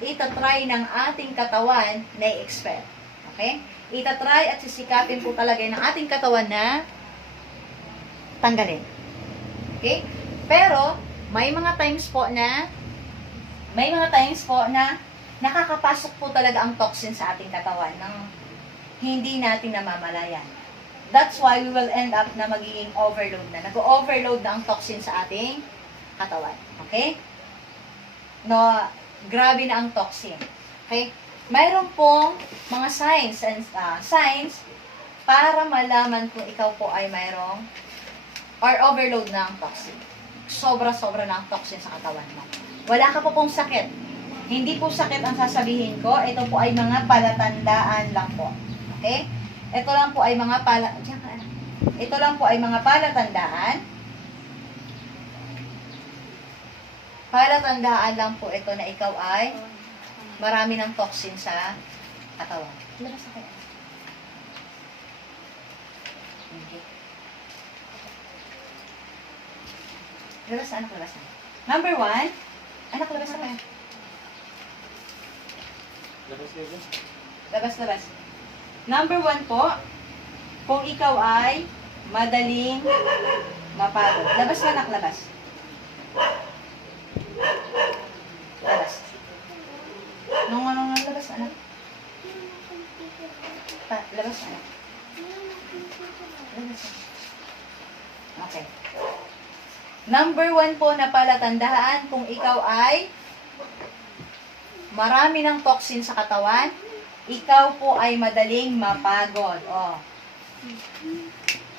itatry ng ating katawan na i-expel. Okay? Itatry at sisikapin po talaga ng ating katawan na tanggalin. Okay? Pero, may mga times po na nakakapasok po talaga ang toxin sa ating katawan ng hindi natin namamalayan. That's why we will end up na magiging overload na. Nag-overload na ang toxin sa ating katawan. Okay? No, grabe na ang toxin. Okay? Mayroon pong mga signs para malaman kung ikaw po ay mayroong or overload na ang toxin. Sobra-sobra na ang toxin sa katawan mo. Wala ka po pong sakit. Hindi po sakit ang sasabihin ko. Ito po ay mga palatandaan lang po. Okay? Ito lang po ay mga palatandaan. Palatandaan lang po ito na ikaw ay marami ng toxin sa katawan. Labas na kayo. Okay. Labas na, anak, labas na. Number 1, anak, labas na kayo. Labas. Number 1 po, kung ikaw ay madaling mapagod. Labas na, anak, labas. Labas. Nung labas, anak. Labas, anak. Labas. Okay. Number 1 po na palatandaan kung ikaw ay marami ng toxin sa katawan, ikaw po ay madaling mapagod. Oh.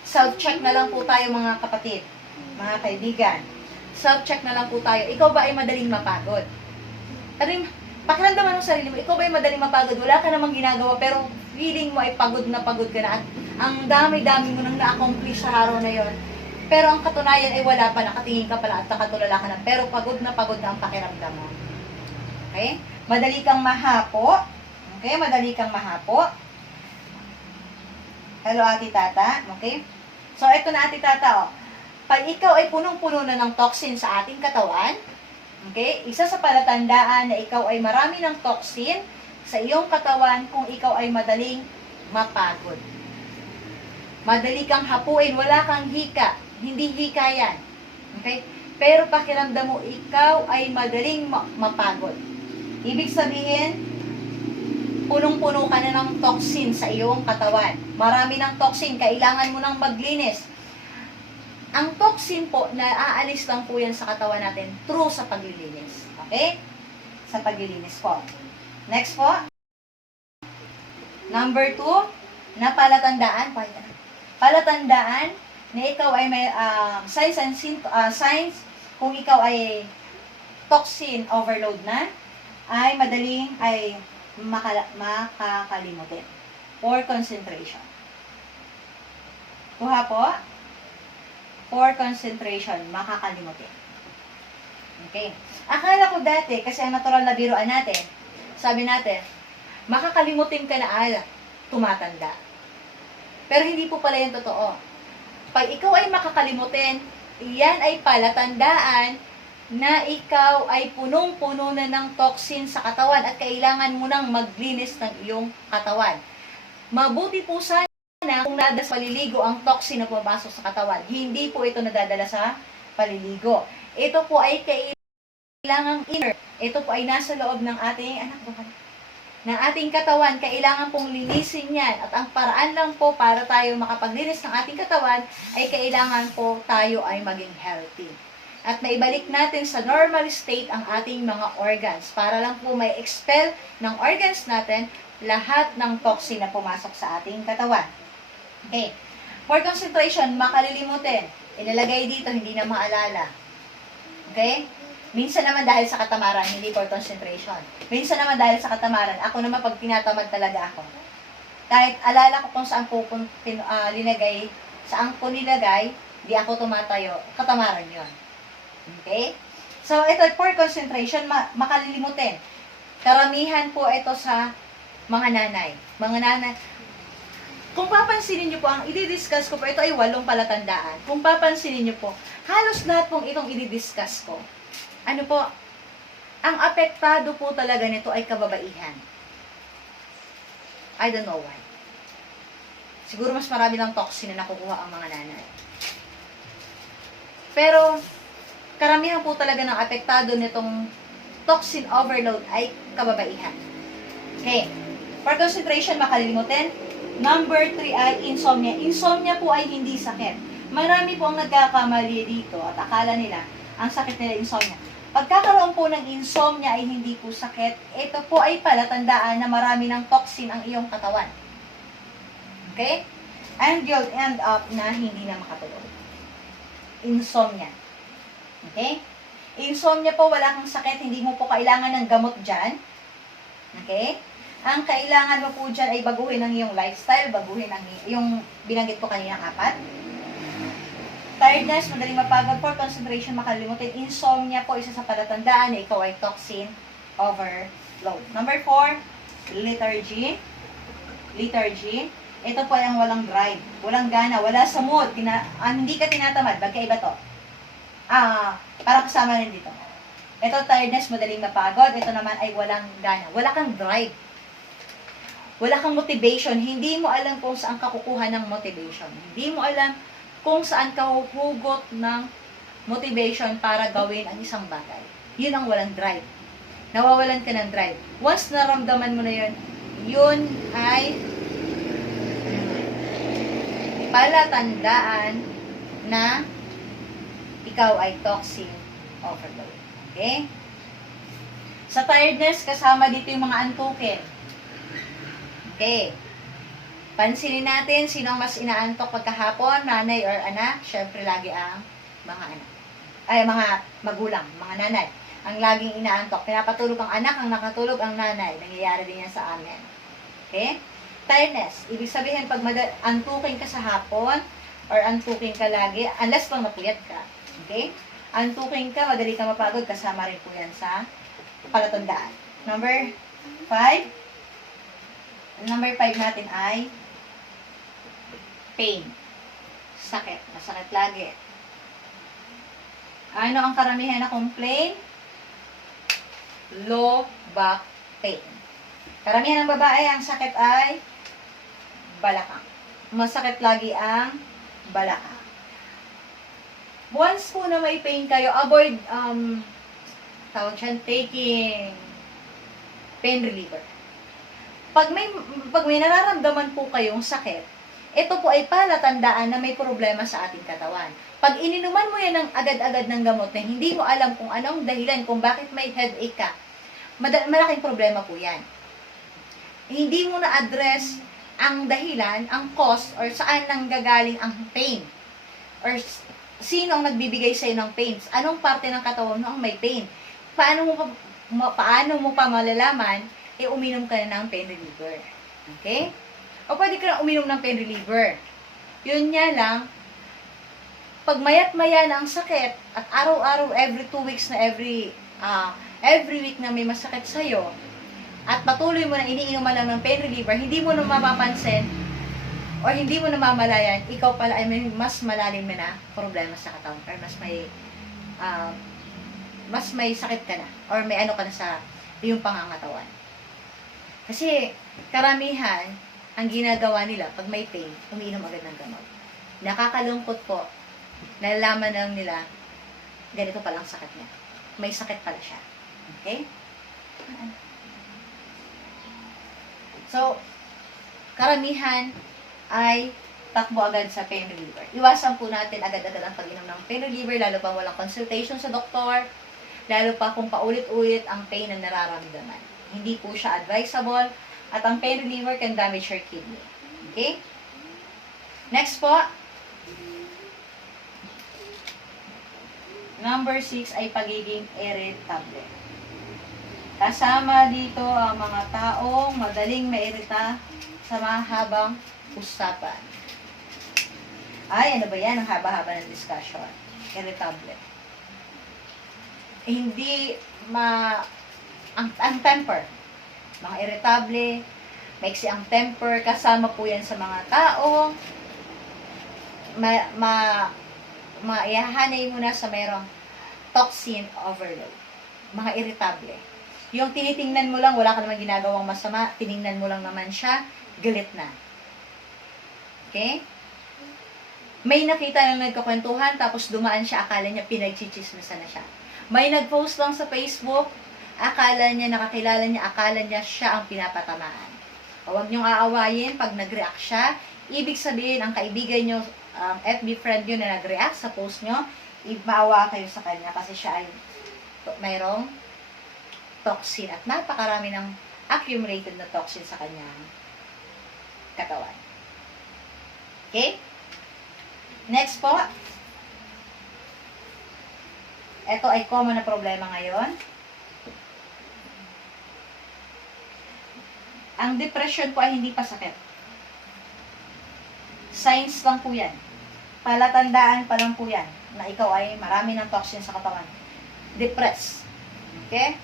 Self-check na lang po tayo mga kapatid, mga kaibigan. Self-check na lang po tayo. Ikaw ba ay madaling mapagod? Pakiramdaman mo sarili mo, ikaw ba ay madaling mapagod? Wala ka namang ginagawa, pero feeling mo ay pagod na at ang dami-dami mo nang na-accomplish sa araw na yon. Pero ang katunayan ay wala pa, nakatingin ka pala at nakatulala ka na, pero pagod na ang pakiramdam mo. Okay? Madali kang mahapo. Okay? Madali kang mahapo. Hello, Ate Tata. Okay? So, ito na, Ate Tata, oh. Pag ikaw ay punong-puno na ng toxin sa ating katawan, okay? Isa sa palatandaan na ikaw ay marami ng toxin sa iyong katawan kung ikaw ay madaling mapagod. Madali kang hapuin, wala kang hika. Hindi hika yan. Okay? Pero pakiramdam mo, ikaw ay madaling mapagod. Ibig sabihin, punong-puno ka na ng toxin sa iyong katawan. Marami ng toxin, kailangan mo nang maglinis. Ang toxin po, naaalis lang po yan sa katawan natin through sa paglilinis. Okay? Sa paglilinis po. Next po. Number 2, na palatandaan. Palatandaan na ikaw ay may signs kung ikaw ay toxin overload na, ay madaling makakalimutin. Poor concentration. Kuha po. Poor concentration, makakalimutin. Okay. Akala ko dati, kasi ang natural na biruan natin, sabi natin, makakalimutin ka na tumatanda. Pero hindi po pala yung totoo. Pag ikaw ay makakalimutin, iyan ay palatandaan na ikaw ay punong-puno na ng toxin sa katawan at kailangan mo nang maglinis ng iyong katawan. Mabuti po sana kung nadala sa paliligo ang toxin na pumapasok sa katawan. Hindi po ito nadadala sa paliligo. Ito po ay kailangang inner. Ito po ay nasa loob ng ating katawan. Kailangan pong linisin yan. At ang paraan lang po para tayo makapaglinis ng ating katawan ay kailangan po tayo ay maging healthy. At maibalik natin sa normal state ang ating mga organs para lang po may expel ng organs natin lahat ng toxin na pumasok sa ating katawan. Okay. For concentration, makalilimutin. Ilalagay dito, hindi na maalala. Okay? Minsan naman dahil sa katamaran, hindi for concentration. Minsan naman dahil sa katamaran, ako naman pag tinatamad talaga ako. Kahit alala ko kung saan ko nilagay, di ako tumatayo, katamaran yon. Okay? So, ito for concentration, makalilimutin. Karamihan po ito sa mga nanay. Mga nanay, kung papansinin nyo po, ang i-discuss ko po, ito ay 8 palatandaan. Kung papansinin nyo po, halos lahat pong itong i-discuss ko, ano po, Ang apektado po talaga nito ay kababaihan. I don't know why. Siguro mas marami lang toxin na nakukuha ang mga nanay. Pero, karamihan po talaga ng apektado nitong toxin overload ay kababaihan. Okay. For concentration, makalimutin. Number 3 ay insomnia. Insomnia po ay hindi sakit. Marami po ang nagkakamali dito at akala nila ang sakit nila insomnia. Pagkakaroon po ng insomnia ay hindi po sakit. Ito po ay palatandaan na marami ng toxin ang iyong katawan. Okay? And you'll end up na hindi na makatulog. Insomnia. Okay? Insomnia po, wala kang sakit, hindi mo po kailangan ng gamot dyan. Okay? Ang kailangan mo po dyan ay baguhin ang iyong lifestyle, baguhin ang yung binanggit ko kanina 4. Tiredness, madaling mapagod, poor concentration, makalimutin. Insomnia po, isa sa palatandaan na ikaw ay toxin overload. Number 4, lethargy. Lethargy. Ito po ay ang walang drive, walang gana, wala sa mood, hindi ka tinatamad, magkaiba to. Para kasama rin dito. Ito, tiredness, madaling mapagod. Ito naman ay walang gana. Wala kang drive. Wala kang motivation. Hindi mo alam kung saan ka kukuha ng motivation. Hindi mo alam kung saan ka huhugot ng motivation para gawin ang isang bagay. Yun ang walang drive. Nawawalan ka ng drive. Once naramdaman mo na yun, yun ay palatandaan na ikaw ay toxin overload. Okay? Sa tiredness, kasama dito yung mga antukin. Okay. Pansinin natin, sino ang mas inaantok pagkahapon, nanay or anak? Siyempre, lagi ang mga anak. Ay, mga magulang, mga nanay. Ang laging inaantok. Pinapatulog ang anak, ang nakatulog ang nanay. Nangyayari din yan sa amin. Okay? Tiredness. Ibig sabihin, pag antukin ka sa hapon, or antukin ka lagi, unless pang napuyat ka. Okay? Antukin ka, madali ka mapagod, kasama rin po yan sa palatandaan. Number 5. Number 5 natin ay pain. Sakit. Masakit lagi. Ano ang karamihan na complain? Low back pain. Karamihan ng babae, ang sakit ay balakang. Masakit lagi ang balakang. Once po na may pain kayo, avoid tawag siya, taking pain reliever. Pag may nararamdaman po kayong sakit, ito po ay palatandaan na may problema sa ating katawan. Pag ininuman mo yan ng agad-agad ng gamot na hindi mo alam kung anong dahilan, kung bakit may headache ka, malaking problema po yan. Hindi mo na-address ang dahilan, ang cause, or saan nanggagaling ang pain. Or sino ang nagbibigay sa'yo ng pain? Anong parte ng katawan mo ang may pain? Paano mo pa malalaman, uminom ka na ng pain reliever. Okay? O pwede ka na uminom ng pain reliever. Yun nga lang, pag mayat-maya na ang sakit, at araw-araw, every 2 weeks na every week na may masakit sa'yo, at patuloy mo na iniinom lang ng pain reliever, hindi mo na mapapansin, o hindi mo na mamalayan, ikaw pala ay may mas malalim na problema sa katawan, or mas may sakit ka na, or may ano ka na sa iyong pangangatawan. Kasi, karamihan, ang ginagawa nila, pag may pain, umiinom agad ng gamot. Nakakalungkot po, nalalaman lang nila, ganito palang sakit niya. May sakit pala siya. Okay? So, karamihan ay takbo agad sa pain reliever. Iwasan po natin agad-agad ang pag-inom ng pain reliever, lalo pa walang consultation sa doktor, lalo pa kung paulit-ulit ang pain na nararamdaman. Hindi po siya advisable, at ang pain reliever can damage your kidney. Okay? Next po. Number 6 ay pagiging irritable. Kasama dito ang mga taong madaling mairita sa mahabang usapan. Ay, ano ba yan? Ang haba-haba ng discussion. Irritable. Hindi ang temper. Mga irritable, maiksi ang temper, kasama po yan sa mga taong maihahanay mo na sa mayroong toxin overload. mga irritable. Yung tinitingnan mo lang, wala ka naman ginagawang masama, tiningnan mo lang naman siya, galit na. Okay? May nakita na nagkakwentuhan, tapos dumaan siya, akala niya pinagchichismisan na siya. May nag-post lang sa Facebook, akala niya, nakakilala niya, akala niya siya ang pinapatamaan. Huwag niyong aawayin pag nag-react siya. Ibig sabihin, ang kaibigan niyo, FB friend niyo na nag-react sa post niyo, maawa kayo sa kanya kasi siya ay mayroong toxin at napakarami ng accumulated na toxin sa kanyang katawan. Okay? Next po. Ito ay common na problema ngayon. Ang depression po ay hindi pa sakit. Signs lang po yan. Palatandaan pa lang po yan na ikaw ay marami ng toxin sa katawan. Depressed. Okay?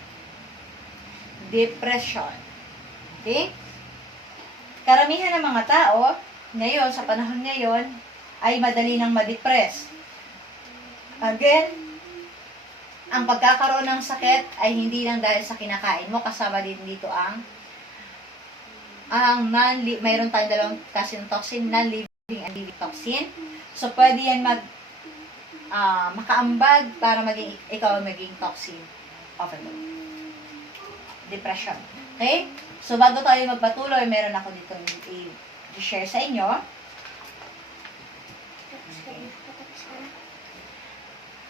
Depression. Okay? Karamihan ng mga tao, ngayon, sa panahon ngayon, ay madali nang ma-depress. Again, ang pagkakaroon ng sakit ay hindi lang dahil sa kinakain mo, kasama din dito ang mayroon tayong dalawang klase ng toxin, non-living and living toxin. So, pwede yan makaambag para ikaw maging toxin overload. Depression. Okay? So, bago tayo magpatuloy, meron ako dito i-share sa inyo.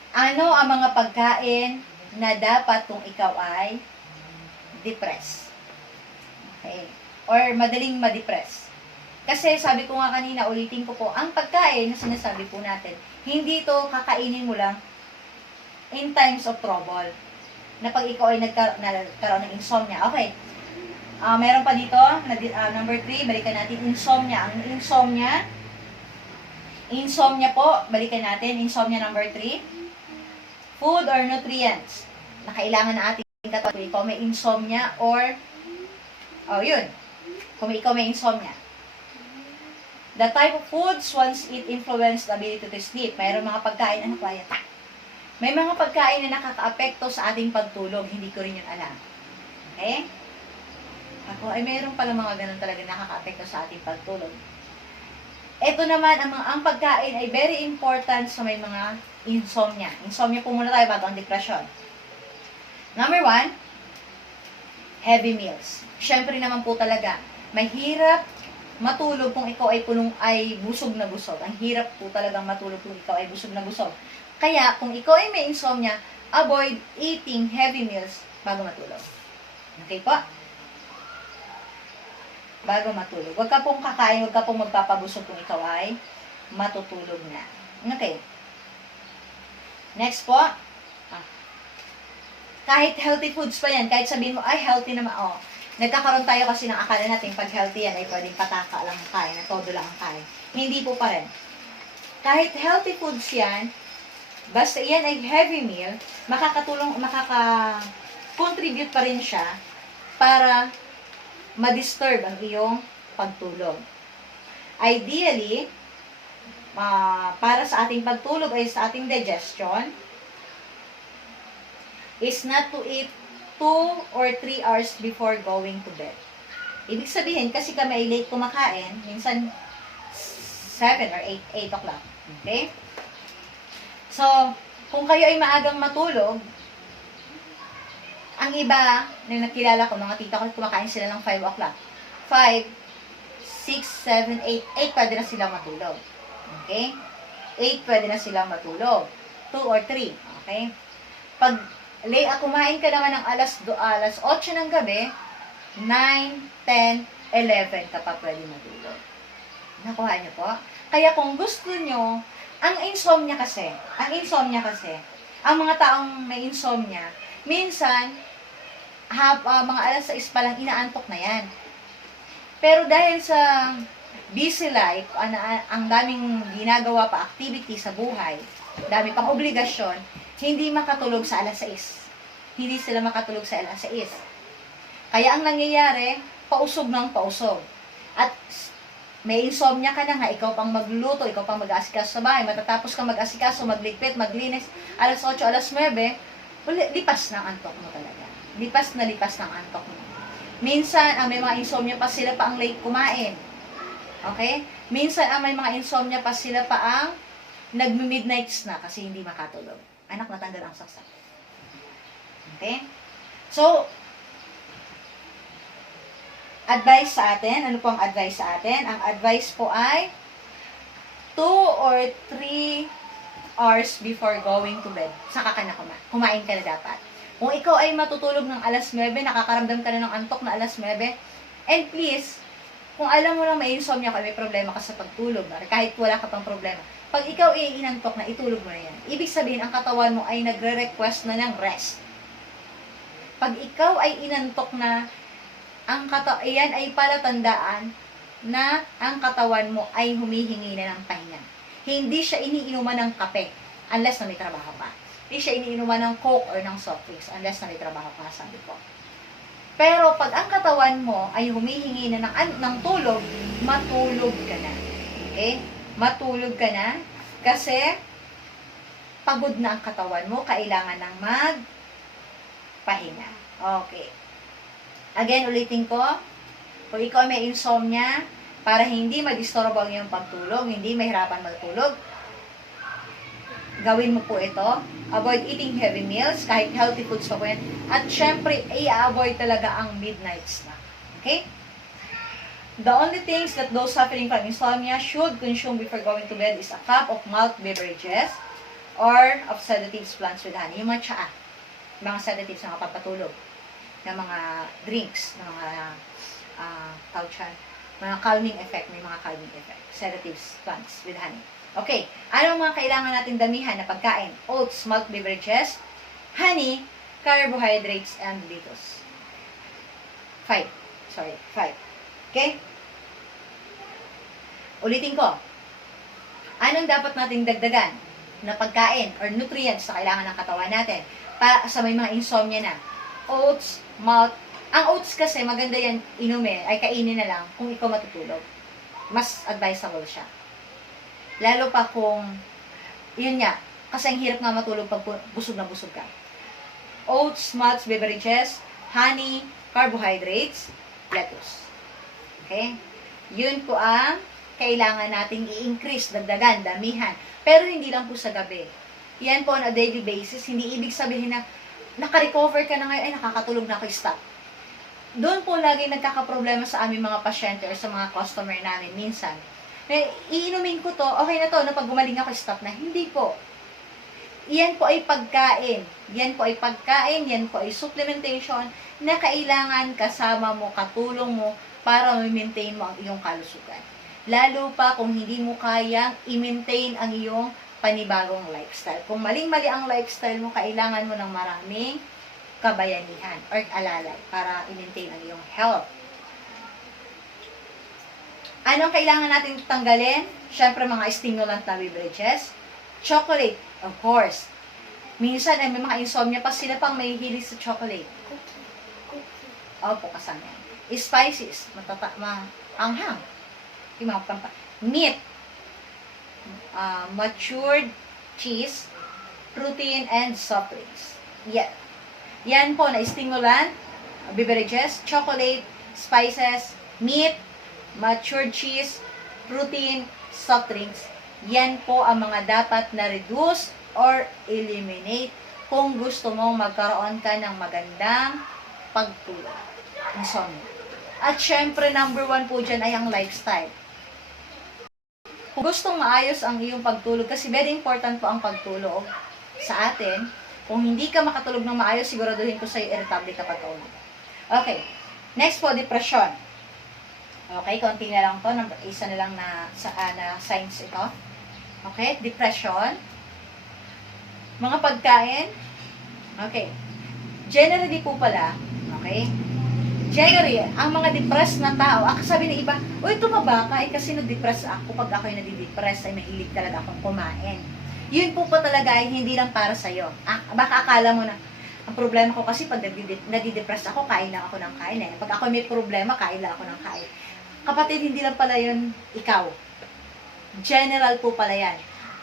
Ano ang mga pagkain na dapat kung ikaw ay depressed? Okay. Or madaling ma-depress. Kasi sabi ko nga kanina, ulitin ko po, ang pagkain na sinasabi po natin, hindi ito kakainin mo lang in times of trouble. Na pag ikaw ay nagkaroon ng insomnia. Okay. Meron pa dito, number 3, balikan natin, insomnia. Ang insomnia po, balikan natin, insomnia number 3. Food or nutrients na kailangan na ating katawan. Kung ikaw may insomnia or, kung ikaw may insomnia. The type of foods once it influenced the ability to sleep. Mayroon mga pagkain, quiet? May mga pagkain na nakaka-apekto sa ating pagtulog. Hindi ko rin yun alam. Okay? Ako, ay mayroon pala mga ganun talaga nakaka-apekto sa ating pagtulog. Ito naman, ang pagkain ay very important sa may mga insomnia. Insomnia po muna tayo bago ang depression. Number 1, heavy meals. Siyempre naman po talaga, mahirap matulog kung ikaw ay busog na busog. Ang hirap po talagang matulog kung ikaw ay busog na busog. Kaya, kung ikaw ay may insomnia, avoid eating heavy meals bago matulog. Okay po? Bago matulog. Huwag ka pong kakain, huwag ka pong magpapabusog kung ikaw ay matutulog na. Okay. Next po. Kahit healthy foods pa yan, kahit sabihin mo, ay healthy naman, nagkakaroon tayo kasi ng akala natin pag healthy yan ay pwedeng pataka lang ang kain, na todo lang ang kain. Hindi po pa rin. Kahit healthy foods yan, basta yan ay heavy meal, makaka-contribute pa rin siya para ma-disturb ang iyong pagtulog. Ideally, para sa ating pagtulog ay sa ating digestion, is not to eat 2 or 3 hours before going to bed. Ibig sabihin, kasi kami ay late kumakain, minsan 7 or 8 o'clock. Okay? So, kung kayo ay maagang matulog, ang iba na nakilala ko, mga tita ko, kumakain sila ng 5 o'clock. 5, 6, 7, 8. 8 pwede na silang matulog. Okay? 8 pwede na silang matulog. 2 or 3. Okay? Pag kumain ka naman ng alas 8 ng gabi, 9, 10, 11 ka pa pwede matulog. Nakuha niyo po? Kaya kung gusto niyo, ang insomnia kasi, ang mga taong may insomnia, minsan, mga alas 6 pa lang, inaantok na yan. Pero dahil sa busy life, ang daming ginagawa pa activity sa buhay, dami pang obligasyon, hindi makatulog sa alas 6. Hindi sila makatulog sa alas 6. Kaya ang nangyayari, pausog ng pausog. At may insomnia ka na nga, ikaw pang magluluto, ikaw pang mag-aasikaso sa bahay, matatapos ka mag-asikaso, magligpit, maglinis, alas 8, alas 9, lipas ng antok mo talaga. Lipas na lipas ng antok mo. Minsan, may mga insomnia pa sila pa ang late kumain. Okay? Minsan, may mga insomnia pa sila pa ang nagmi-midnights na kasi hindi makatulog. Anak, natanggal ang saksak. Okay? So, advice sa atin. Ano po ang advice sa atin? Ang advice po ay 2 or 3 hours before going to bed. Saka ka na kumain ka na dapat. Kung ikaw ay matutulog ng alas 9, nakakaramdam ka na ng antok na alas 9, and please, kung alam mo lang may insomnia ka, may problema ka sa pagtulog, kahit wala ka pang problema, pag ikaw ay inantok na, itulog mo na yan. Ibig sabihin, ang katawan mo ay nagre-request na ng rest. Pag ikaw ay inantok na, iyan ay palatandaan na ang katawan mo ay humihingi na ng pahinga. Hindi siya iniinuman ng kape unless na may trabaho pa. Hindi siya iniinuman ng Coke or ng soft drinks unless na may trabaho pa, sabi ko. Pero pag ang katawan mo ay humihingi na ng tulog, matulog ka na. Okay? Matulog ka na kasi pagod na ang katawan mo, kailangan ng magpahinga. Okay. Again, ulitin ko, kung ikaw may insomnia, para hindi madisturbo ang iyong pagtulog, hindi mahirapan magtulog, gawin mo po ito. Avoid eating heavy meals, kahit healthy foods pa po yan. At syempre, i-avoid talaga ang midnight snack. Okay? The only things that those suffering from insomnia should consume before going to bed is a cup of malt beverages or of sedatives plants with honey. Yung mga tsaa, mga sedatives na mapapatulog, na mga drinks, na mga mga calming effect, may mga calming effect. Sedatives plants with honey. Okay, anong mga kailangan natin damihan na pagkain? Oats, malt beverages, honey, carbohydrates, and lettuce. 5. Okay? Ulitin ko. Anong dapat nating dagdagan na pagkain or nutrients na kailangan ng katawan natin para sa may mga insomnia na? Oats, malt. Ang oats kasi maganda yan inumin, ay kainin na lang kung ikaw matutulog. Mas advisable siya. Lalo pa kung, yun nga, kasi ang hirap nga matulog pag busog na busog ka. Oats, malts, beverages, honey, carbohydrates, lettuce. Okay? Yun po ang kailangan nating i-increase, dagdagan, damihan. Pero hindi lang po sa gabi. Yan po on a daily basis. Hindi ibig sabihin na naka-recover ka na ngayon, ay nakakatulog na ako, stop. Doon po lagi nagkakaproblema sa aming mga pasyente or sa mga customer namin minsan. Iinumin ko to, okay na to, no, pag gumaling ako, stop na. Hindi po. Yan po ay pagkain. Yan po ay pagkain, yan po ay supplementation na kailangan kasama mo, katulong mo para ma-maintain mo ang iyong kalusugan. Lalo pa kung hindi mo kayang i-maintain ang iyong panibagong lifestyle. Kung maling-mali ang lifestyle mo, kailangan mo ng maraming kabayanihan or alalay para i-maintain ang iyong health. Anong kailangan natin tanggalin? Siyempre, mga stimulant na beverages. Chocolate, of course. Minsan, may mga insomnia pa sila pang may hilig sa chocolate. Opo, kasama yan. Spices, anghang. Yung mga meat, matured cheese, protein, and soft drinks. Yan po na stimulant, beverages, chocolate, spices, meat, matured cheese, protein, soft drinks. Yan po ang mga dapat na reduce or eliminate kung gusto mong magkaroon ka ng magandang pagtulog. Insomnia. At syempre, number 1 po dyan ay ang lifestyle. Kung gustong maayos ang iyong pagtulog, kasi very important po ang pagtulog sa atin. Kung hindi ka makatulog ng maayos, siguraduhin ko sa'yo irritable ka pagkaulog. Okay. Next po, depression. Okay, konti na lang to. Isa na lang na signs ito. Okay, depression. Mga pagkain. Okay. Generally po pala, okay, generally, ang mga depressed na tao, sabi ng iba, uy, tumaba ka, kasi na-depress ako. Pag ako'y nadidepress, ay mahilig talaga akong kumain. Yun po talaga ay hindi lang para sa'yo. Baka akala mo na, ang problema ko kasi pag nadidepress ako, kain lang ako ng kain eh. Pag ako may problema, kain lang ako ng kain. Kapatid, hindi lang pala yun ikaw. General po pala yan.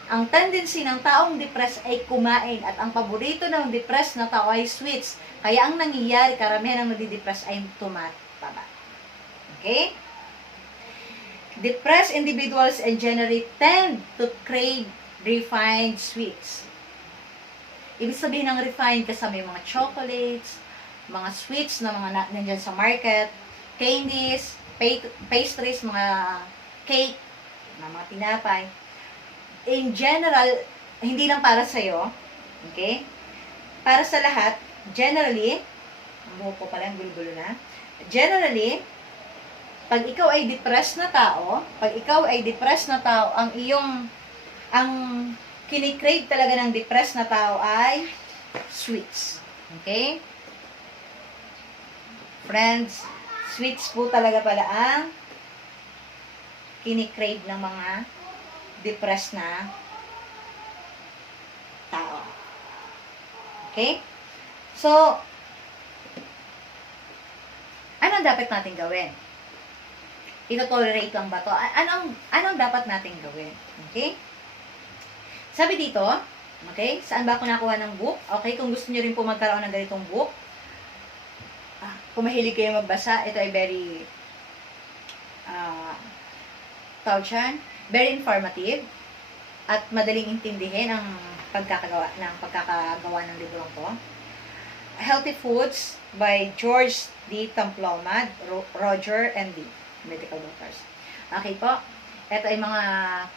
Ang tendency ng taong depressed ay kumain at ang paborito ng depressed na tao ay sweets. Kaya ang nangyayari, karamihan ng nadidepress ay tumataba. Okay? Depressed individuals and generally tend to crave refined sweets. Ibig sabihin ng refined kasama yung mga chocolates, mga sweets na mga nandyan sa market, candies, pastries, mga cake, mga tinapay. In general, hindi lang para sa'yo, okay? Para sa lahat, generally, ang buhok ko pala, yung gulo-gulo na. Generally, pag ikaw ay depressed na tao, ang kinikrave talaga ng depressed na tao ay sweets. Okay? Friends, sweets po talaga pala ang kinikrave ng mga depressed na tao. Okay? So, anong dapat natin gawin? Ito-tolerate lang ba to? Anong dapat natin gawin? Okay? Sabi dito, okay, saan ba ako nakuha ng book? Okay, kung gusto niyo rin po magkaroon ng ganitong book, kung mahilig kayo magbasa, ito ay very, very informative at madaling intindihin ang pagkakagawa ng librong to. Healthy Foods by George D. Tamplomad, Roger and D. Medical doctors. Okay po. Ito ay mga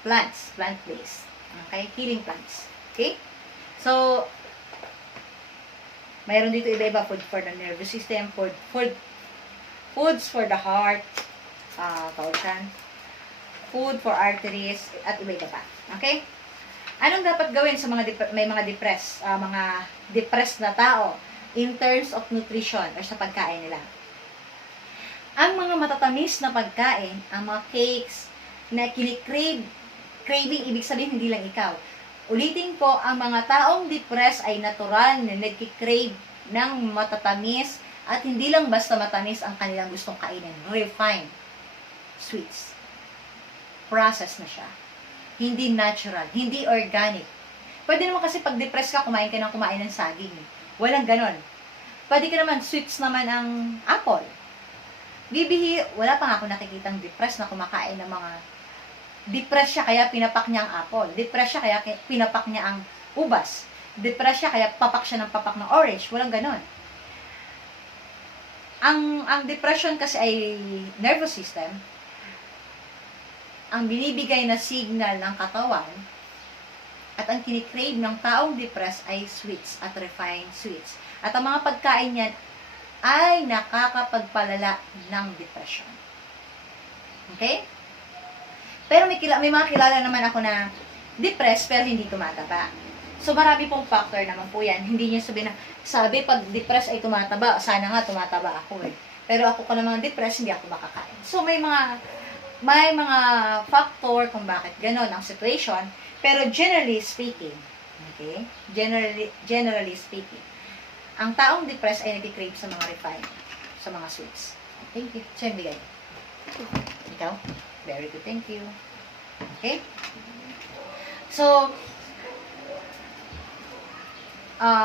plant-based. Okay? Healing plants. Okay? So, mayroon dito iba-iba. Food for the nervous system, foods for the heart, food for arteries, at iba-iba pa. Okay? Anong dapat gawin sa may mga depressed na tao in terms of nutrition or sa pagkain nila? Ang mga matatamis na pagkain, ang mga cakes na craving, ibig sabihin hindi lang ikaw. Ulitin ko, ang mga taong depressed ay natural na nagkikrave ng matatamis at hindi lang basta matamis ang kanilang gustong kainin. Refined sweets. Processed na siya. Hindi natural, hindi organic. Pwede naman kasi pag depressed ka, kumain ng saging. Walang ganon. Pwede ka naman, sweets naman ang apple. Wala pa nga ako nakikitang depressed na kumakain ng mga depressed siya kaya pinapak niya ang apple. Depressed siya kaya pinapak niya ang ubas. Depressed siya kaya papak siya ng papak ng orange. Walang ganon. Ang depression kasi ay nervous system. Ang binibigay na signal ng katawan at ang kinikrave ng taong depressed ay sweets at refined sweets. At ang mga pagkain niyan ay nakakapagpalala ng depression. Okay? Pero may mga kilala naman ako na depressed pero hindi tumataba. So marami pong factor naman po yan. Hindi niya sabi pag depressed ay tumataba, sana nga tumataba ako eh. Pero ako ko naman depressed, hindi ako makakain. So may mga factor kung bakit ganon ang situation. Pero generally speaking, okay? Generally speaking, ang taong depressed ay nag-crave sa mga refined, sa mga sweets. Thank you. Siya yung bigay. Ikaw? Very good. Thank you. Okay? So,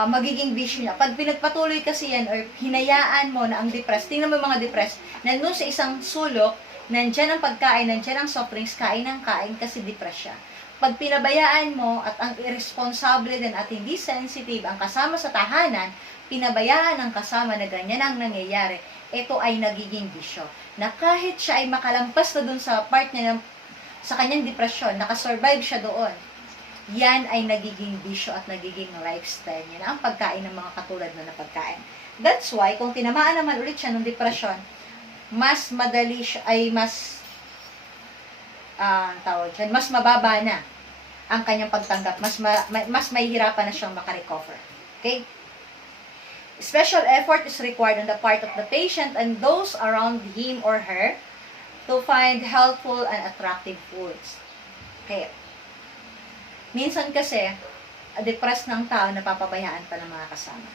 magiging bisyo niya. Pag pinagpatuloy kasi yan, or hinayaan mo na ang depressed, tingnan mo mga depressed, nandun sa isang sulok, nandyan ang pagkain, nandyan ang soft drinks, kain ng kain kasi depressed siya. Pag pinabayaan mo at ang irresponsible din at hindi sensitive ang kasama sa tahanan, pinabayaan ng kasama na ganyan ang nangyayari, ito ay nagiging bisyo. Na kahit siya ay makalampas na dun sa part niya sa kanyang depression, nakasurvive siya doon, yan ay nagiging bisyo at nagiging lifestyle niya na ang pagkain ng mga katulad na pagkain. That's why, kung tinamaan naman ulit siya ng depression, mas madali siya, ay mas mas mababa na ang kanyang pagtanggap. Mas mahihirapan na siyang makarecover. Okay? Special effort is required on the part of the patient and those around him or her to find healthful and attractive foods. Okay. Minsan kasi, depressed ng tao, napapabayaan pa ng mga kasama.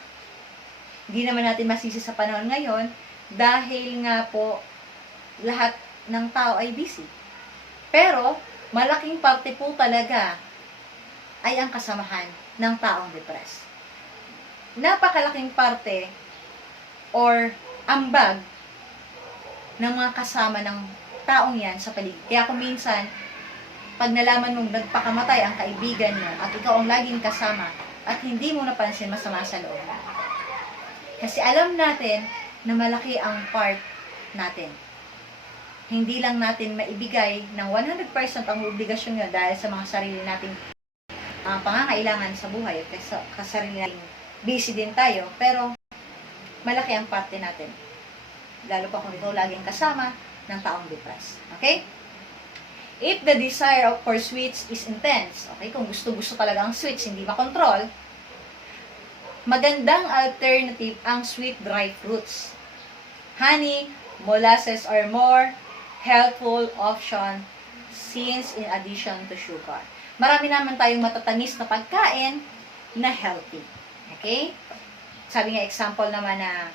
Hindi naman natin masisi sa panahon ngayon dahil nga po lahat ng tao ay busy. Pero, malaking parte po talaga ay ang kasamahan ng taong depressed. Napakalaking parte or ambag ng mga kasama ng taong yan sa paligid. Kaya kung minsan, pag nalaman mong nagpakamatay ang kaibigan mo at ikaw ang laging kasama at hindi mo napansin, masama sa loob. Kasi alam natin na malaki ang part natin. Hindi lang natin maibigay ng 100% ang obligasyon nyo dahil sa mga sarili nating pangangailangan sa buhay at sa sarili nating busy din tayo, pero malaki ang parte natin. Lalo pa kung ikaw laging kasama ng taong depressed. Okay? If the desire for sweets is intense, okay, kung gusto-gusto talaga ang sweets, hindi makontrol, magandang alternative ang sweet dry fruits. Honey, molasses are more helpful option since in addition to sugar. Marami naman tayong matatamis na pagkain na healthy. Okay? Sabi nga example naman na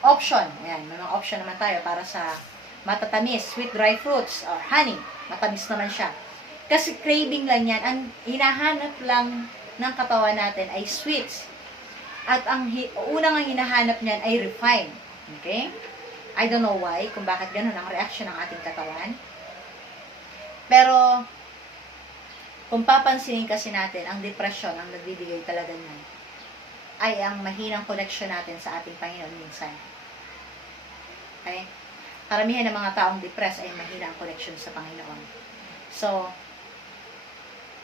option. Ayan, may mga option naman tayo para sa matatamis, sweet dry fruits, or honey. Matamis naman siya. Kasi craving lang yan. Ang hinahanap lang ng katawan natin ay sweets. At ang unang ang hinahanap niyan ay refined. Okay? I don't know why, kung bakit ganun ang reaction ng ating katawan. Pero, kung papansinin kasi natin, ang depression, ang nagbibigay talaga niyan, ay ang mahinang connection natin sa ating Panginoon minsan. Okay? Karamihan ng mga taong depressed ay mahina ang connection sa Panginoon. So,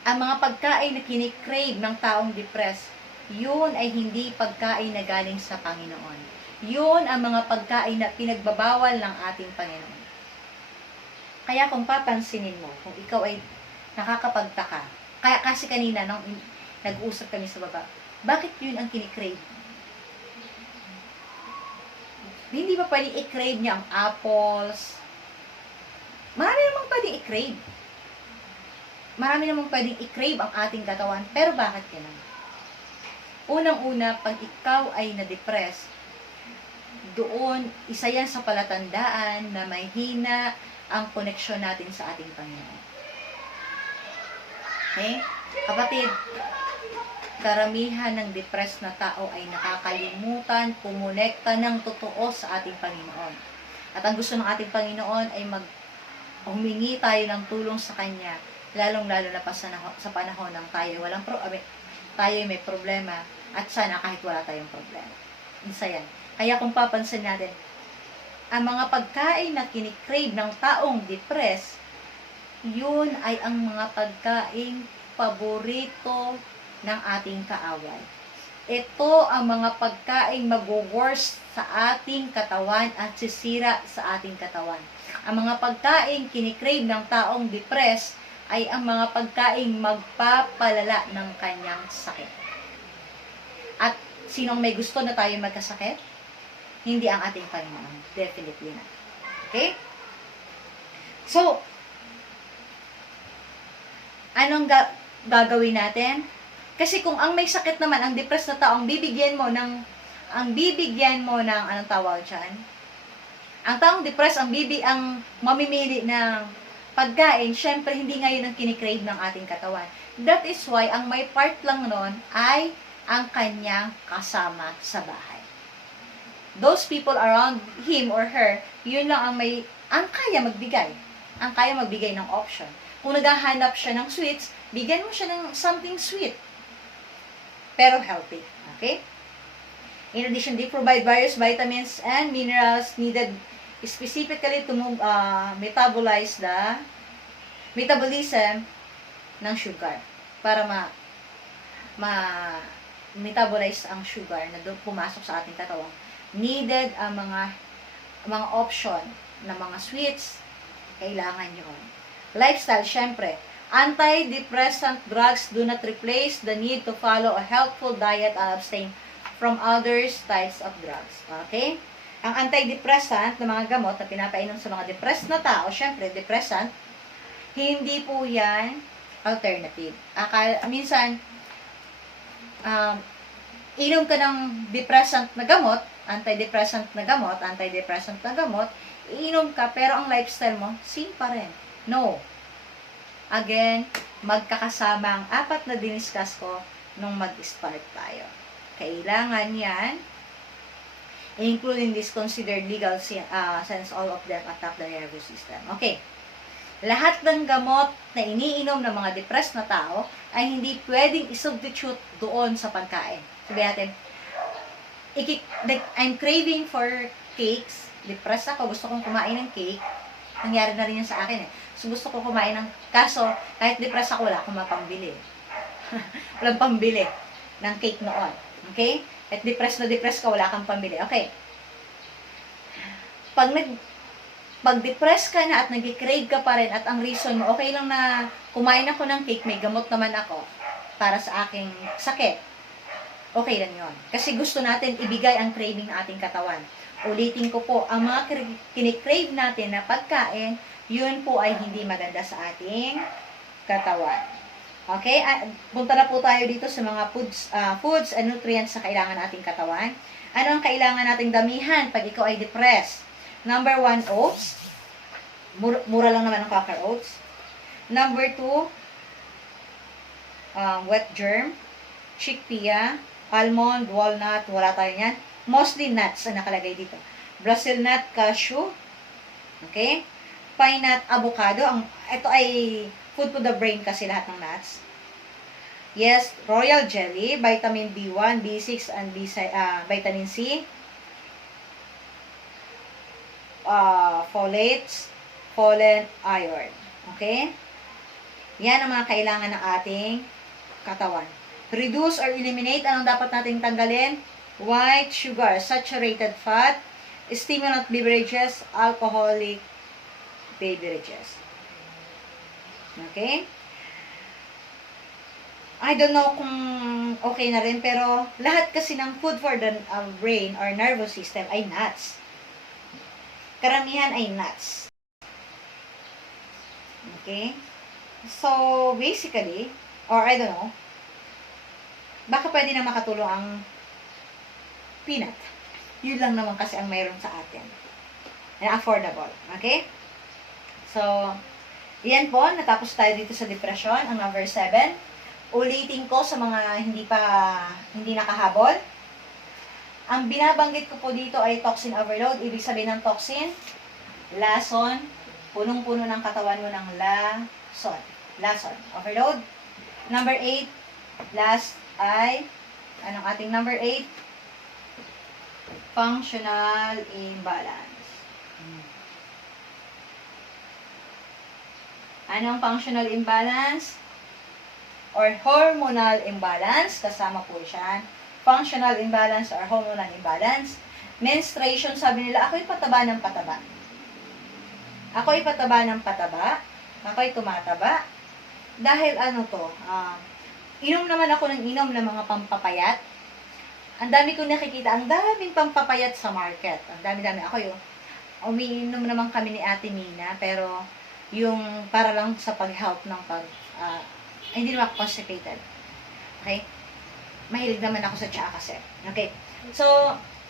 ang mga pagkain na kinikrave ng taong depressed, yun ay hindi pagkain na galing sa Panginoon. Yun ang mga pagkain na pinagbabawal ng ating Panginoon. Kaya kung papansinin mo, kung ikaw ay nakakapagtaka, kaya kasi kanina, nung nag-uusap kami sa baba, bakit yun ang kinikrave? Hindi ba pwedeng i-crave niya ang apples? Marami namang pwedeng i-crave. Marami namang pwedeng i-crave ang ating katawan. Pero bakit ganun? Unang-una, pag ikaw ay na-depress, doon, isa yan sa palatandaan na may hina ang koneksyon natin sa ating Panginoon. Okay? Kapatid, karamihan ng depressed na tao ay nakakalimutan kumonekta ng totoo sa ating Panginoon. At ang gusto ng ating Panginoon ay humingi tayo ng tulong sa Kanya, lalong-lalo na pa sa panahon ng tayo tayo may problema at sana kahit wala tayong problema. Isa yan. Kaya kung papansin natin, ang mga pagkain na kinikrave ng taong depressed, yun ay ang mga pagkain paborito ng ating kaaway. Ito ang mga pagkain mag-worst sa ating katawan at sisira sa ating katawan. Ang mga pagkain kinikrave ng taong depressed ay ang mga pagkain magpapalala ng kanyang sakit. At sinong may gusto na tayo magkasakit? Hindi ang ating Panginoon. Definitely na. Okay? So, anong gagawin natin? Kasi kung ang may sakit naman, ang depressed na tao, ang bibigyan mo ng anong tawag dyan? Ang taong depressed, ang mamimili ng pagkain, syempre hindi ngayon ang kinikrave ng ating katawan. That is why, ang may part lang nun ay ang kanyang kasama sa bahay. Those people around him or her, yun lang ang kaya magbigay. Ang kaya magbigay ng option. Kung naghahanap siya ng sweets, bigyan mo siya ng something sweet. Pero healthy. Okay? In addition, they provide various vitamins and minerals needed specifically to metabolize the metabolism ng sugar. Para metabolize ang sugar na doon pumasok sa ating katawan. Needed ang mga option na mga sweets. Kailangan yun. Lifestyle, syempre. Antidepressant drugs do not replace the need to follow a healthful diet and abstain from other types of drugs. Okay? Ang antidepressant na mga gamot na pinapainom sa mga depressed na tao, syempre, depressant, hindi po yan alternative. Minsan, inom ka ng depressant na gamot, antidepressant na gamot, iinom ka, pero ang lifestyle mo, same pa rin. No. again, magkakasama ang 4 na diniscuss ko nung mag-start tayo. Kailangan yan, including this considered legal since all of them attack the nervous system. Okay. Lahat ng gamot na iniinom ng mga depressed na tao ay hindi pwedeng isubstitute doon sa pagkain. Sabi natin, I'm craving for cakes. Depressed ako, gusto kong kumain ng cake. Nangyari na rin yan sa akin eh. So, gusto ko kumain ng, kaso, kahit depressed ako, wala akong mapambili. Walang pambili ng cake noon. Okay? At depressed ka, wala kang pambili. Okay. Pag depressed ka na at nag-crave ka pa rin at ang reason mo, okay lang na kumain ako ng cake, may gamot naman ako para sa aking sakit. Okay lang yun. Kasi gusto natin ibigay ang craving ng ating katawan. Ulitin ko po, ang mga kinikrave natin na pagkain, yun po ay hindi maganda sa ating katawan. Okay? Punta na po tayo dito sa mga foods and nutrients na kailangan nating katawan. Ano ang kailangan nating damihan pag ikaw ay depressed? Number 1, oats. Mura lang naman ang Quaker oats. Number 2, wet germ, chickpea, almond, walnut, wala tayo yan. Mostly nuts ang nakalagay dito. Brazil nut, cashew. Okay? Pine nut, avocado. Ito ay food to the brain kasi lahat ng nuts. Yes, royal jelly, vitamin B1, B6, and vitamin C. Folates, folate, iron. Okay? Yan ang mga kailangan ng ating katawan. Reduce or eliminate, anong dapat nating tanggalin? White sugar, saturated fat, stimulant beverages, alcoholic beverages. Okay? I don't know kung okay na rin, pero lahat kasi ng food for the brain or nervous system ay nuts. Karamihan ay nuts. Okay? So, basically, or I don't know, baka pwede na makatulong ang peanut. Yun lang naman kasi ang mayroon sa atin. And affordable. Okay? So, yan po, natapos tayo dito sa depression, ang number 7. Ulitin ko sa mga hindi nakahabol. Ang binabanggit ko po dito ay toxin overload. Ibig sabihin ng toxin, lason, punong-puno ng katawan mo ng lason. Lason. Overload. Number 8, last ay, anong ating number 8? Functional imbalance. Anong functional imbalance? Or hormonal imbalance. Kasama po siya. Functional imbalance or hormonal imbalance. Menstruation, sabi nila, ako'y pataba ng pataba. Ako'y pataba ng pataba. Ako'y tumataba. Dahil ano to, inom naman ako ng mga pampapayat. Ang dami kong nakikita, ang daming pampapayat sa market. Ang dami-dami. Ako yung, umiinom naman kami ni Ate Mina, pero yung para lang sa pag-help ng hindi naman ako constipated. Okay? Mahilig naman ako sa tsaa kasi. Okay. So,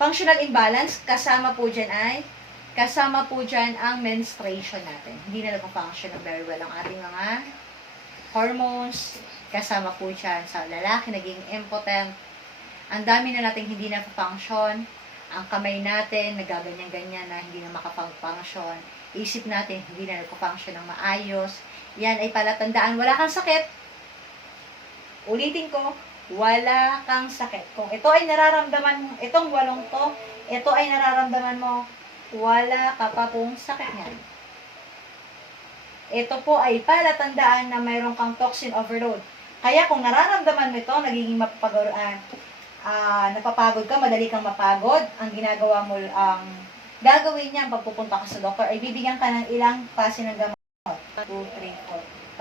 functional imbalance, kasama po dyan ang menstruation natin. Hindi na nag-function very well ang ating mga hormones. Kasama po dyan sa lalaki, naging impotent. Ang dami na natin hindi na-function. Ang kamay natin, nagaganyan-ganyan na hindi na makafunction. Isip natin, hindi na nag-function ng maayos. Yan ay palatandaan. Wala kang sakit. Ulitin ko, wala kang sakit. Kung ito ay nararamdaman mo, itong 8 to, ito ay nararamdaman mo, wala ka pa pong sakit niyan. Ito po ay palatandaan na mayroon kang toxin overload. Kaya kung nararamdaman mo ito, nagiging napapagod ka, madali kang mapagod, ang ginagawa mo, gagawin niya pagpupunta ka sa doktor, ay bibigyan ka ng ilang klase ng gamot. 2, 3,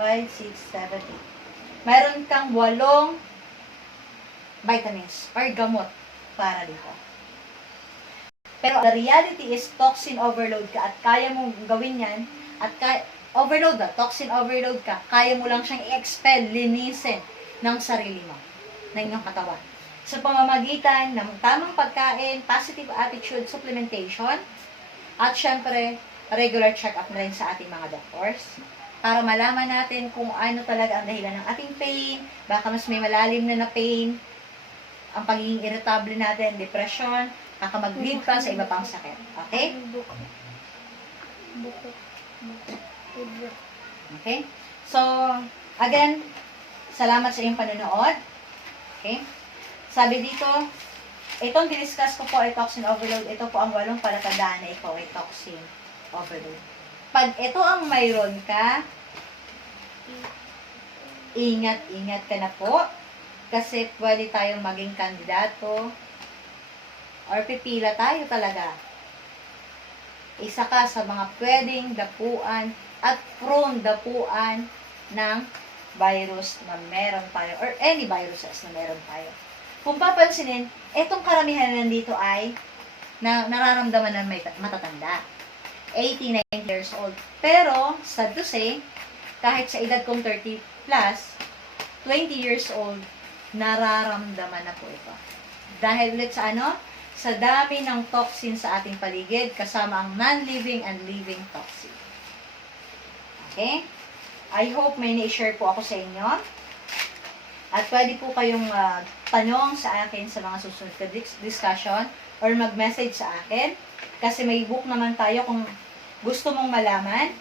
4, 5, 6, 7, 8. Mayroon kang 8 vitamins or gamot para dito. Pero the reality is toxin overload ka at kaya mong gawin yan at toxin overload ka, kaya mo lang siyang i-expel, linisin ng sarili mo, ng inyong katawan. Sa pamamagitan ng tamang pagkain, positive attitude, supplementation, at syempre, regular check-up na rin sa ating mga doctors. para malaman natin kung ano talaga ang dahilan ng ating pain, baka mas may malalim na pain, ang pagiging irritable natin, depression, baka mag-lead pa sa iba pang sakit. Okay? Buko. Buko. Buko. Okay? So, again, salamat sa iyong panonood. Okay? Sabi dito, itong diniscuss ko po ay toxin overload. Ito po ang 8 palatandaan na ikaw ay toxin overload. Pag ito ang mayroon ka, ingat-ingat ka na po. Kasi pwede tayong maging kandidato or pipila tayo talaga. Isa ka sa mga pwedeng dapuan at prone dapuan ng virus na meron tayo or any viruses na meron tayo. Kung papansinin, etong karamihan na nandito ay nararamdaman ng may matatanda. 80, 90 years old. Pero, sad to say, kahit sa edad kong 30 plus, 20 years old, nararamdaman na po ito. Dahil ulit sa ano? Sa dami ng toxin sa ating paligid, kasama ang non-living and living toxin. Okay? I hope may na-share po ako sa inyo. At pwede po kayong tanong sa akin sa mga susunod na discussion or mag-message sa akin. Kasi may book naman tayo kung gusto mong malaman.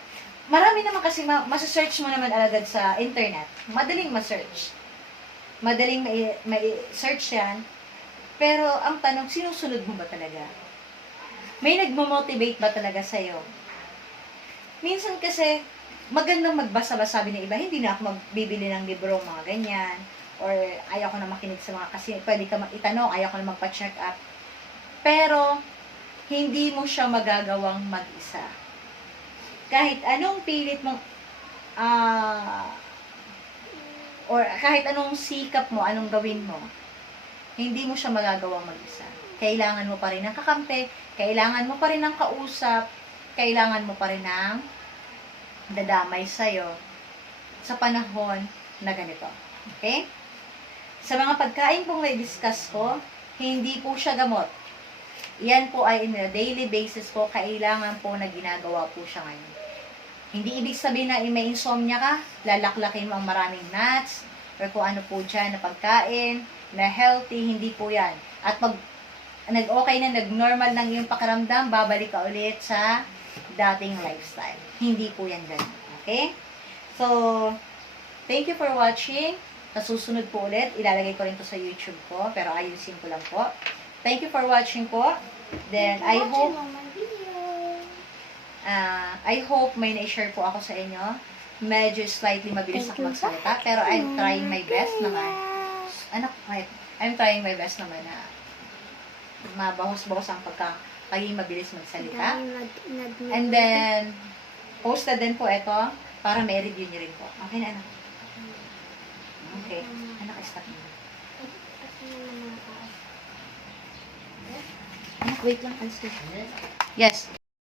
Marami naman kasi masasearch mo naman agad sa internet. Madaling ma-search. Madaling may-search yan. Pero ang tanong, sinusunod mo ba talaga? May nagmo-motivate ba talaga sa'yo? Minsan kasi, magandang magbasa-basa, sabi ng iba, hindi na ako magbibili ng libro, mga ganyan. Or ayaw ko na makinig sa mga, kasi pwede ka itanong, ayaw ko na magpa-check up. Pero, hindi mo siya magagawang mag-isa. Kahit anong pilit mong, or kahit anong sikap mo, anong gawin mo, hindi mo siya magagawang mag-isa. Kailangan mo pa rin ng kakampi, kailangan mo pa rin ng kausap, kailangan mo pa rin ng dadamay sa'yo sa panahon na ganito. Okay? Sa mga pagkain pong na-discuss ko, hindi po siya gamot. Yan po ay in a daily basis po, kailangan po na ginagawa po siya ngayon. Hindi ibig sabihin na may insomnia ka, lalaklakin mo ang maraming nuts, or kung ano po dyan na pagkain, na healthy, hindi po yan. At pag nag-okay na, nag-normal lang yung pakiramdam, babalik ka ulit sa dating lifestyle. Hindi po yan ganun. Okay? So, thank you for watching. Nasusunod po ulit, ilalagay ko rin to sa YouTube ko, pero ayusin ko lang po. Thank you for watching po. Then, I hope may na-share po ako sa inyo. Medyo slightly mabilis ako magsalita, pero I'm trying my best naman. I'm trying my best naman na mabahos-bahos ang pagiging mabilis magsalita. And then, posted din po ito para may review nyo rin po. Okay na, anak? Okay. Anak, stop mo. Anak, wait lang. Yes.